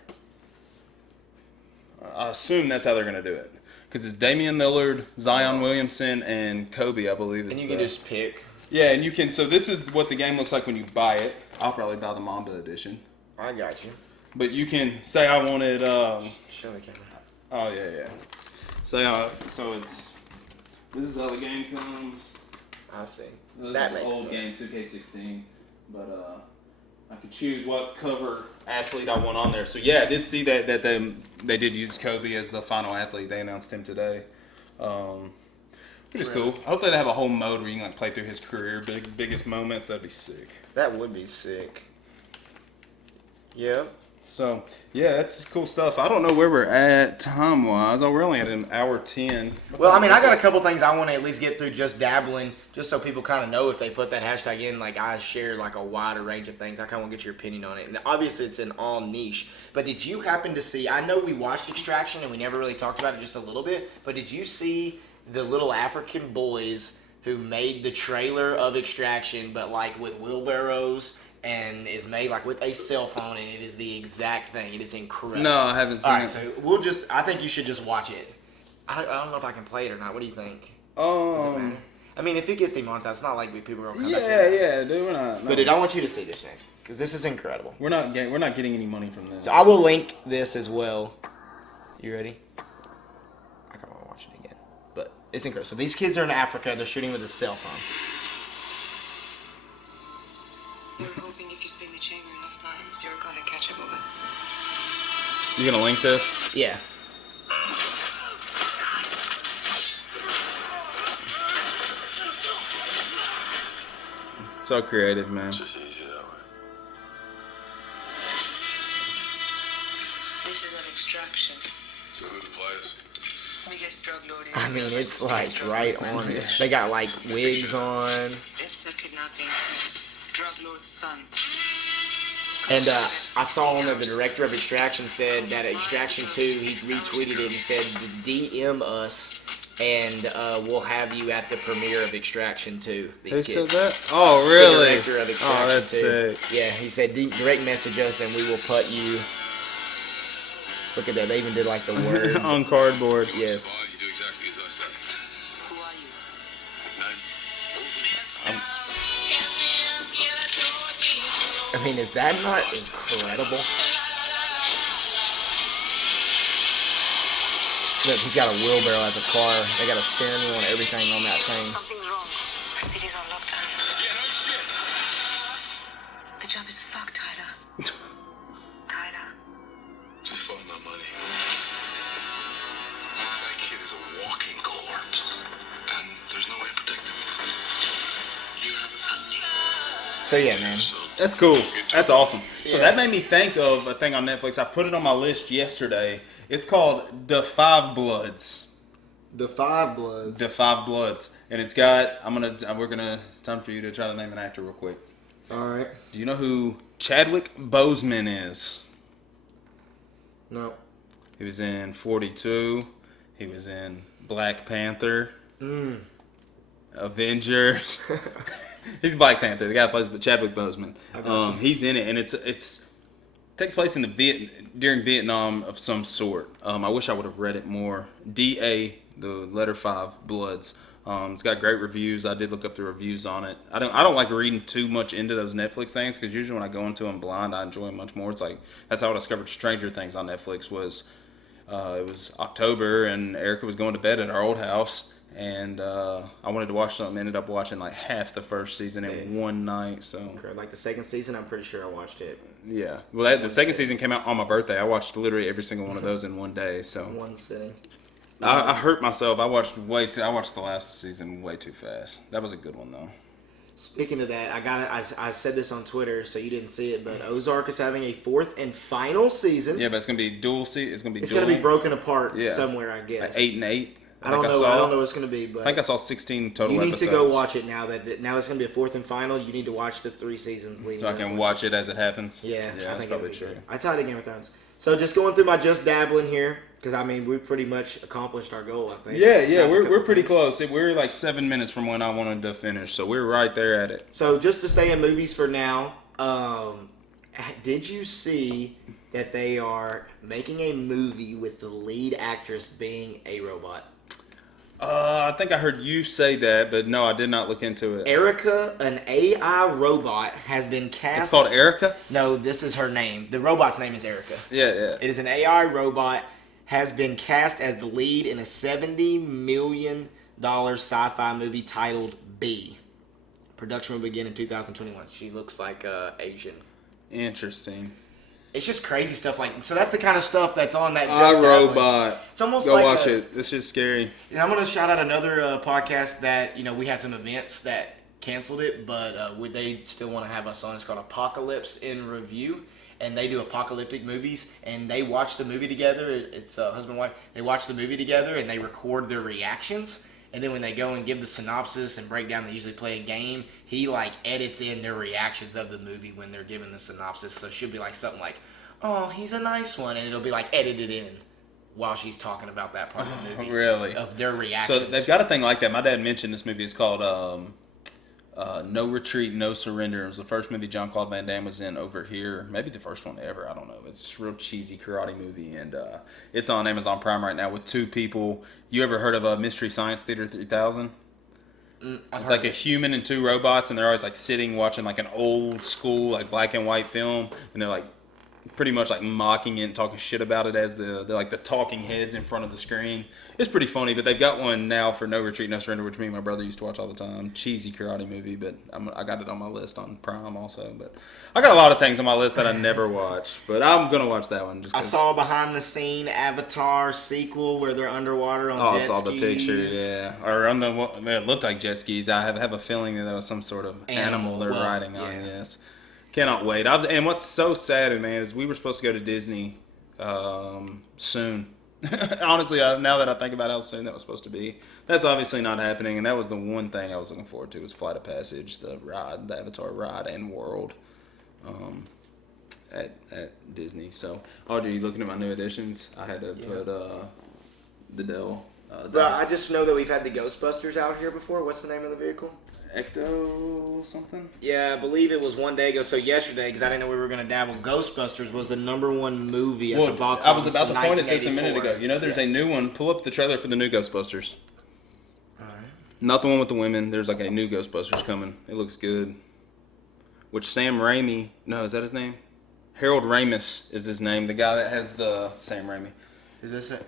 I assume that's how they're going to do it. Because it's Damian Lillard, Zion Williamson, and Kobe, I believe. And you can just pick. Yeah, and you can. So this is what the game looks like when you buy it. I'll probably buy the Mamba edition. I got you. But you can say I wanted. Show the camera. Oh yeah. So it's. This is how the game comes. I see. This That is makes old sense. game 2K16, but I could choose what cover athlete I want on there. So yeah, I did see that they did use Kobe as the final athlete. They announced him today, which is cool. Hopefully they have a whole mode where you can like play through his career, biggest moments. That'd be sick. That would be sick. Yeah. So yeah, that's cool stuff. I don't know where we're at time wise. Oh, we're only at an hour 10. Well, I mean, I got a couple things I want to at least get through just dabbling, just so people kind of know if they put that hashtag in. Like, I share like a wider range of things. I kind of want to get your opinion on it. And obviously, it's an all niche. But did you happen to see? I know we watched Extraction and we never really talked about it just a little bit. But did you see the little African boys who made the trailer of Extraction, but like with wheelbarrows? And is made like with a cell phone, and it is the exact thing. It is incredible. No, I haven't seen All right, it. so I think you should just watch it. I don't know if I can play it or not. What do you think? Does it matter? I mean, if it gets demonetized, it's not like people are going to come Yeah, dude, we're not. But dude, I want you to see this, man, because this is incredible. We're not getting any money from this. So I will link this as well. You ready? I can't want to watch it again, but it's incredible. So these kids are in Africa. They're shooting with a cell phone. You're hoping if you spin the chamber enough times, you're gonna catch a bullet. You gonna link this? Yeah. So creative, man. It's just easy that way. This is an extraction. So who the players? Biggest drug lord in I the mean, universe, it's biggest like drug right lord on man. it. They got like wigs on. It's a kidnapping. Drug lord's son. And I saw on there the director of Extraction said that Extraction 2, he retweeted it and said, DM us and we'll have you at the premiere of Extraction 2. Who These said kids. that? Oh, The really? director of Extraction Oh, that's 2. sick. Yeah, he said direct message us and we will put you. Look at that, they even did like the words. On cardboard. Yes. Well, you do exactly as I said. Who are you? Name? I mean, is that not incredible? Look, he's got a wheelbarrow as a car. They got a steering wheel and everything on that thing. Something's wrong. The city's on lockdown. The job is fucked, Tyler. Tyler. Just follow my money. That kid is a walking corpse. And there's no way to protect him. You have it from me. So yeah, man. That's cool. That's awesome. So Yeah. that made me think of a thing on Netflix. I put it on my list yesterday. It's called The Five Bloods. The Five Bloods. The Five Bloods, and it's got. Time for you to try to name an actor real quick. All right. Do you know who Chadwick Boseman is? No. He was in 42. He was in Black Panther. Avengers. He's Black Panther. The guy who plays Chadwick Boseman. He's in it, and it takes place in during Vietnam of some sort. I wish I would have read it more. DA, the letter 5 Bloods. It's got great reviews. I did look up the reviews on it. I don't like reading too much into those Netflix things because usually when I go into them blind, I enjoy them much more. It's like that's how I discovered Stranger Things on Netflix. It was October and Erica was going to bed at our old house. And I wanted to watch something. Ended up watching like half the first season in one night. So Like the second season, I'm pretty sure I watched it. yeah, well, the second season came out on my birthday. I watched literally every single one of those in one day. So One sitting. I hurt myself. I watched the last season way too fast. That was a good one though. Speaking of that, I said this on Twitter, so you didn't see it, but Ozark is having a 4th and final season. Yeah, but it's gonna be dual seat. It's gonna be broken apart Yeah. somewhere, I guess. like 8 and 8. I don't know. I don't know what it's going to be, but I think I saw 16 total you need episodes. to go watch it now. Now it's going to be a 4th and final. You need to watch the 3 seasons leading. So I can watch it as it happens. Yeah, I that's think probably it'll be true. good. I tied to Game of Thrones. So just going through my just dabbling here, because I mean we pretty much accomplished our goal. I think. Yeah, Besides a we're couple pretty things. close. We're like 7 minutes from when I wanted to finish, so we're right there at it. So just to stay in movies for now, did you see that they are making a movie with the lead actress being a robot? I think I heard you say that, but no, I did not look into it. Erica, an AI robot, has been cast. It's called Erica? No, this is her name. The robot's name is Erica. Yeah. It is an AI robot, has been cast as the lead in a $70 million sci-fi movie titled B. Production will begin in 2021. She looks like Asian. Interesting. It's just crazy stuff like so. That's the kind of stuff that's on that. Just Dabbling. iRobot. It's almost Go like watch it. This shit's scary. And I'm gonna shout out another podcast that we had some events that canceled it, but they still want to have us on. It's called Apocalypse in Review, and they do apocalyptic movies. And they watch the movie together. It's husband and wife. They watch the movie together, and they record their reactions. And then when they go and give the synopsis and breakdown, they usually play a game. He edits in their reactions of the movie when they're giving the synopsis. So it should be something like, "Oh, he's a nice one," and it'll be edited in while she's talking about that part of the movie. Really? Of their reactions. So they've got a thing like that. My dad mentioned this movie. It's called No Retreat, No Surrender. It was the first movie Jean-Claude Van Damme was in over here. Maybe the first one ever. I don't know. It's a real cheesy karate movie, and it's on Amazon Prime right now with 2 people. You ever heard of Mystery Science Theater 3000? It's like a human and two robots, and they're always like sitting watching like an old school like black and white film, and they're like pretty much like mocking it and talking shit about it as they're like the talking heads in front of the screen. It's pretty funny, but they've got one now for No Retreat, No Surrender, which me and my brother used to watch all the time. Cheesy karate movie, but I got it on my list on Prime also. But I got a lot of things on my list that I never watch, but I'm gonna watch that one. Just I saw a behind the scene Avatar sequel where they're underwater on jet skis. I saw the picture, yeah. Or on it looked like jet skis. I have a feeling that there was some sort of animal they're riding on. Yes. Cannot wait. And what's so sad, man, is we were supposed to go to Disney soon. Honestly, now that I think about how soon that was supposed to be, that's obviously not happening. And that was the one thing I was looking forward to was Flight of Passage, the ride, the Avatar ride and world at Disney. So, Audrey, you looking at my new additions? I had to put the Dell. But I just know that we've had the Ghostbusters out here before. What's the name of the vehicle? Ecto something? Yeah, I believe it was one day ago. So yesterday, because I didn't know we were going to dabble, Ghostbusters was the #1 movie at the box I office. was about to in point at this a 1984. minute ago. You know, there's a new one. Pull up the trailer for the new Ghostbusters. Alright. Not the one with the women. There's like a new Ghostbusters coming. It looks good. Which Sam Raimi... No, is that his name? Harold Ramis is his name. The guy that has the... Sam Raimi. Is this it?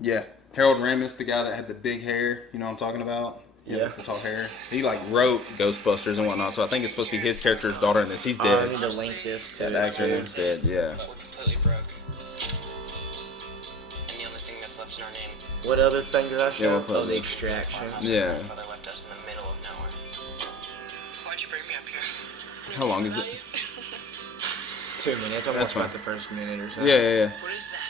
Yeah. Harold Ramis, the guy that had the big hair. You know what I'm talking about? Yeah. The tall hair. He like wrote Ghostbusters and whatnot, so I think it's supposed to be his character's daughter in this. He's dead. I need to link this to That actor is dead, yeah. But we're completely broke. And the only thing that's left in our name. What other thing did I show? what Oh, was the it? Extraction. Yeah. My father left us in the middle of nowhere. Why'd you bring me up here? How long is it? 2 minutes. I'm That's about fine. the first minute or so. Yeah. What is that?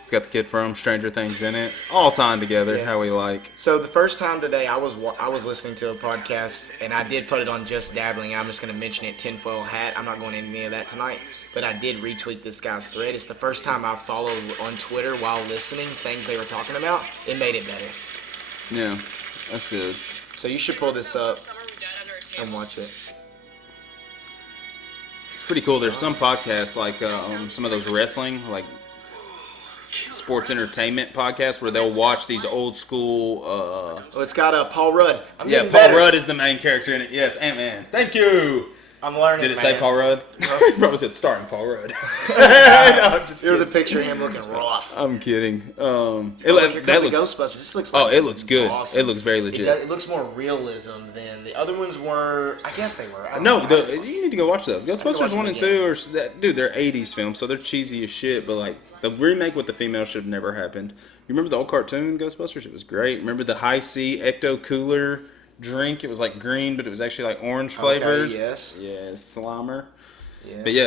It's got the kid from Stranger Things in it. All tying together, Yeah. how we like. So the first time today, I was listening to a podcast, and I did put it on Just Dabbling. I'm just going to mention it, tinfoil hat. I'm not going into any of that tonight, but I did retweet this guy's thread. It's the first time I followed on Twitter while listening things they were talking about. It made it better. Yeah, that's good. So you should pull this up Summer we died under a table. and watch it. It's pretty cool. There's some podcasts like some of those wrestling, like sports entertainment podcasts, where they'll watch these old school. Oh, it's got Paul Rudd. I'm Yeah, getting Paul better. Rudd is the main character in it. Yes, Ant-Man. Thank you. I'm learning. Did it man. say Paul Rudd? Probably said starring Paul Rudd. No, I'm just There was a kidding. picture of him looking rough. I'm kidding. Look, here That comes the looks. Ghostbusters. This looks Oh, like it looks good. awesome. It looks very legit. It looks more realism than the other ones were. I guess they were. I don't No, know. you need to go watch those. watch Ghostbusters them 1 and again. 2 are dude, they're 80s films, so they're cheesy as shit. But like the remake with the female should have never happened. You remember the old cartoon Ghostbusters? It was great. Remember the High C Ecto Cooler drink? It was like green, but it was actually like orange flavored. Okay, yes. Yes, Slimer. Yes. But yeah,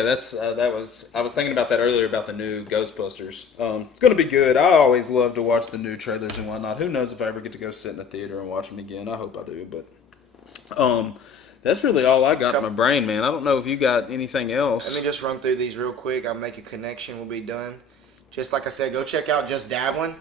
I was thinking about that earlier about the new Ghostbusters. It's gonna be good. I always love to watch the new trailers and whatnot. Who knows if I ever get to go sit in a theater and watch them again? I hope I do. But that's really all I got in my brain, man. I don't know if you got anything else. Let me just run through these real quick. I'll make a connection. We'll be done. Just like I said, go check out Just Dabbling.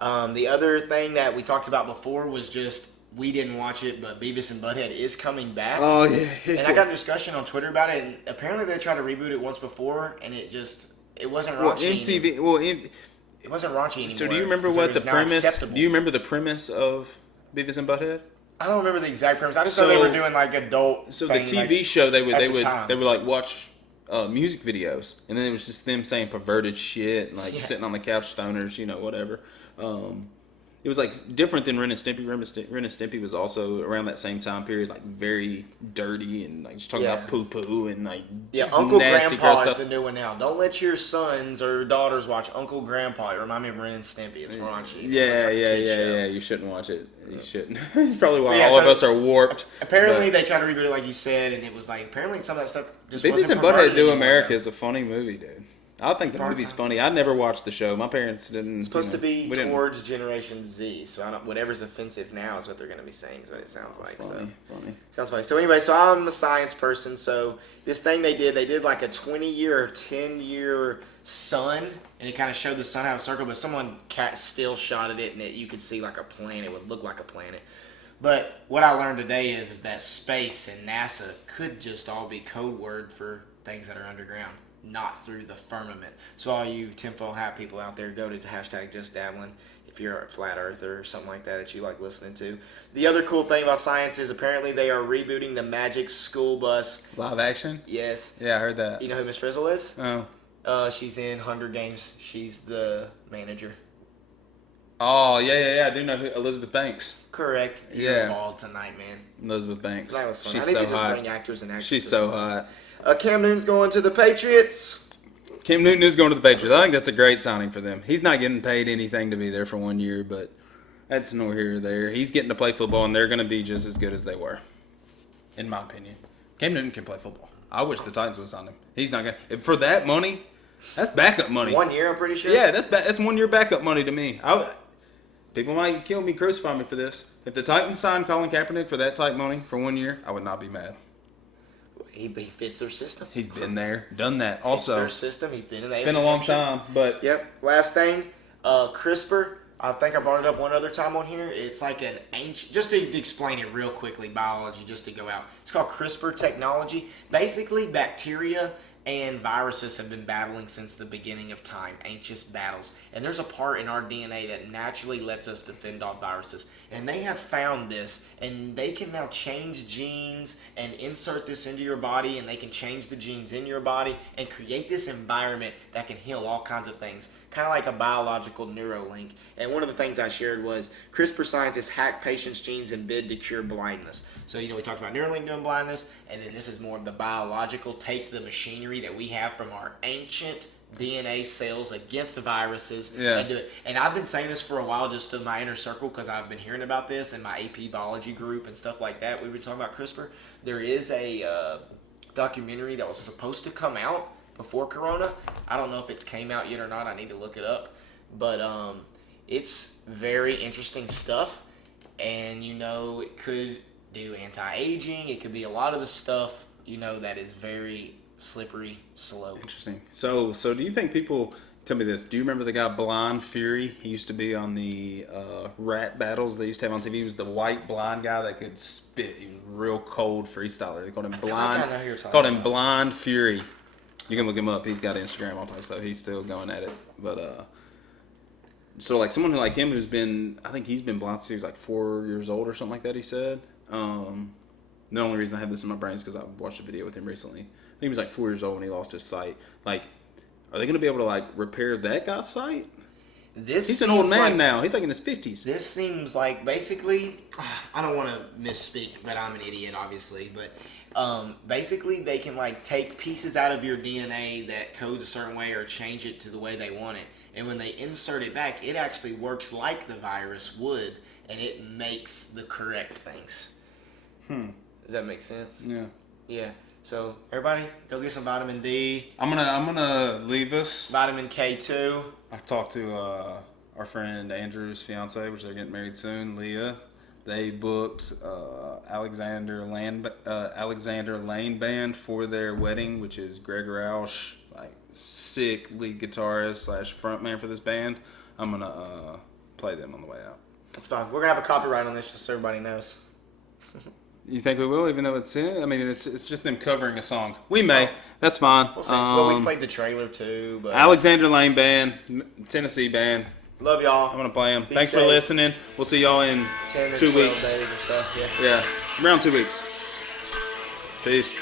The other thing that we talked about before was just we didn't watch it, but Beavis and Butthead is coming back. Oh yeah. And I got a discussion on Twitter about it, and apparently they tried to reboot it once before, and it wasn't Well, raunchy. MTV. It wasn't raunchy anymore. So do you remember because what it the was now premise? acceptable. Do you remember the premise of Beavis and Butthead? I don't remember the exact premise. I just know they were doing like adult. So thing, the TV show they would at they the would time. they would like watch music videos, and then it was just them saying perverted shit and like Yeah. sitting on the couch, stoners, whatever. It was like different than Ren and Stimpy. Ren and Stimpy was also around that same time period, like very dirty and like just talking Yeah. about poo poo and like Yeah, just Uncle nasty, Grandpa gross is stuff. the new one now. Don't let your sons or daughters watch Uncle Grandpa. It reminds me of Ren and Stimpy. It's raunchy. It looks Yeah, like a yeah, kid's yeah, show. yeah. You shouldn't watch it. You shouldn't. It's probably why But yeah, all of so us are warped. Apparently, but they tried to reboot it like you said, and it was like apparently some of that stuff just Beavis wasn't and Butthead perverted Do anymore. America is a funny movie, dude. I think the movie's funny. I never watched the show. My parents didn't. It's supposed to be we didn't- towards Generation Z, so I don't, whatever's offensive now is what they're going to be saying. Is what it sounds like. Funny, So funny. sounds funny. So anyway, so I'm a science person. So this thing they did like a 20-year or 10-year sun, and it kind of showed the sun how it circled, but someone still shot at it, and you could see like a planet. It would look like a planet. But what I learned today is that space and NASA could just all be code word for things that are underground. not through the firmament. So all you tinfoil hat people out there, go to hashtag justdabbling if you're a flat earther or something like that you like listening to. The other cool thing about science is apparently they are rebooting the Magic School Bus. Live action? Yes. Yeah, I heard that. You know who Miss Frizzle is? Oh. She's in Hunger Games. She's the manager. Oh, yeah. I do know who Elizabeth Banks. Correct. You're Yeah. involved tonight, man. Elizabeth Banks. That was fun. She's I need so to just hot. bring actors and actresses. She's so sometimes. hot. Cam Newton's going to the Patriots. Cam Newton is going to the Patriots. I think that's a great signing for them. He's not getting paid anything to be there for 1 year, but that's nor here or there. He's getting to play football, and they're going to be just as good as they were, in my opinion. Cam Newton can play football. I wish the Titans would sign him. He's not going to. For that money, that's backup money. 1 year, I'm pretty sure. Yeah, that's 1 year backup money to me. People might kill me, crucify me for this. If the Titans signed Colin Kaepernick for that type money for 1 year, I would not be mad. He fits their system. He's been there, done that. Fits Also, their system. He's been in the it's been a long AFC time, but Yep. Last thing, CRISPR. I think I brought it up one other time on here. It's like an ancient, just to explain it real quickly, biology, just to go out. It's called CRISPR technology. Basically, bacteria and viruses have been battling since the beginning of time, ancient battles. And there's a part in our DNA that naturally lets us defend off viruses. And they have found this, and they can now change genes and insert this into your body, and they can change the genes in your body and create this environment that can heal all kinds of things, kind of like a biological neuralink. And one of the things I shared was CRISPR scientists hack patients' genes and bid to cure blindness. So, we talked about Neuralink doing blindness, and then this is more of the biological, take the machinery that we have from our ancient DNA cells against viruses and do it. And I've been saying this for a while just to my inner circle because I've been hearing about this in my AP biology group and stuff like that. We've been talking about CRISPR. There is a documentary that was supposed to come out before Corona. I don't know if it's came out yet or not. I need to look it up. But it's very interesting stuff. And, it could do anti-aging. It could be a lot of the stuff, that is very slippery slope. interesting. So do you think people, tell me this, do you remember the guy Blind Fury? He used to be on the rat battles they used to have on TV. He was the white blind guy that could spit. He was a real cold freestyler. They called him Blind Fury. You can look him up. He's got Instagram, all types of stuff. He's still going at it. But so like someone like him who's been, I think he's been blind since he was like 4 years old or something like that, he said. The only reason I have this in my brain is because I watched a video with him recently. I think he was like 4 years old when he lost his sight. Like, are they going to be able to like repair that guy's sight? He's an old man now. He's like in his 50s. This seems like basically, I don't want to misspeak, but I'm an idiot, obviously. But basically, they can like take pieces out of your DNA that codes a certain way or change it to the way they want it. And when they insert it back, it actually works like the virus would, and it makes the correct things. Does that make sense? Yeah. Yeah. So everybody, go get some vitamin D. I'm gonna leave us. Vitamin K2. I talked to our friend Andrew's fiance, which they're getting married soon, Leah. They booked Alexander Lane Band for their wedding, which is Greg Roush, like sick lead guitarist / frontman for this band. I'm gonna play them on the way out. That's fine. We're gonna have a copyright on this, just so everybody knows. You think we will, even though it's just them covering a song. We may. That's fine. We'll see. Well, we played the trailer too. But Alexander Lane Band, Tennessee band. love y'all. I'm gonna play them. Be Thanks for safe. listening. We'll see y'all in 10 or 2 12 weeks. days or so. Yeah. Yeah, around 2 weeks. Peace.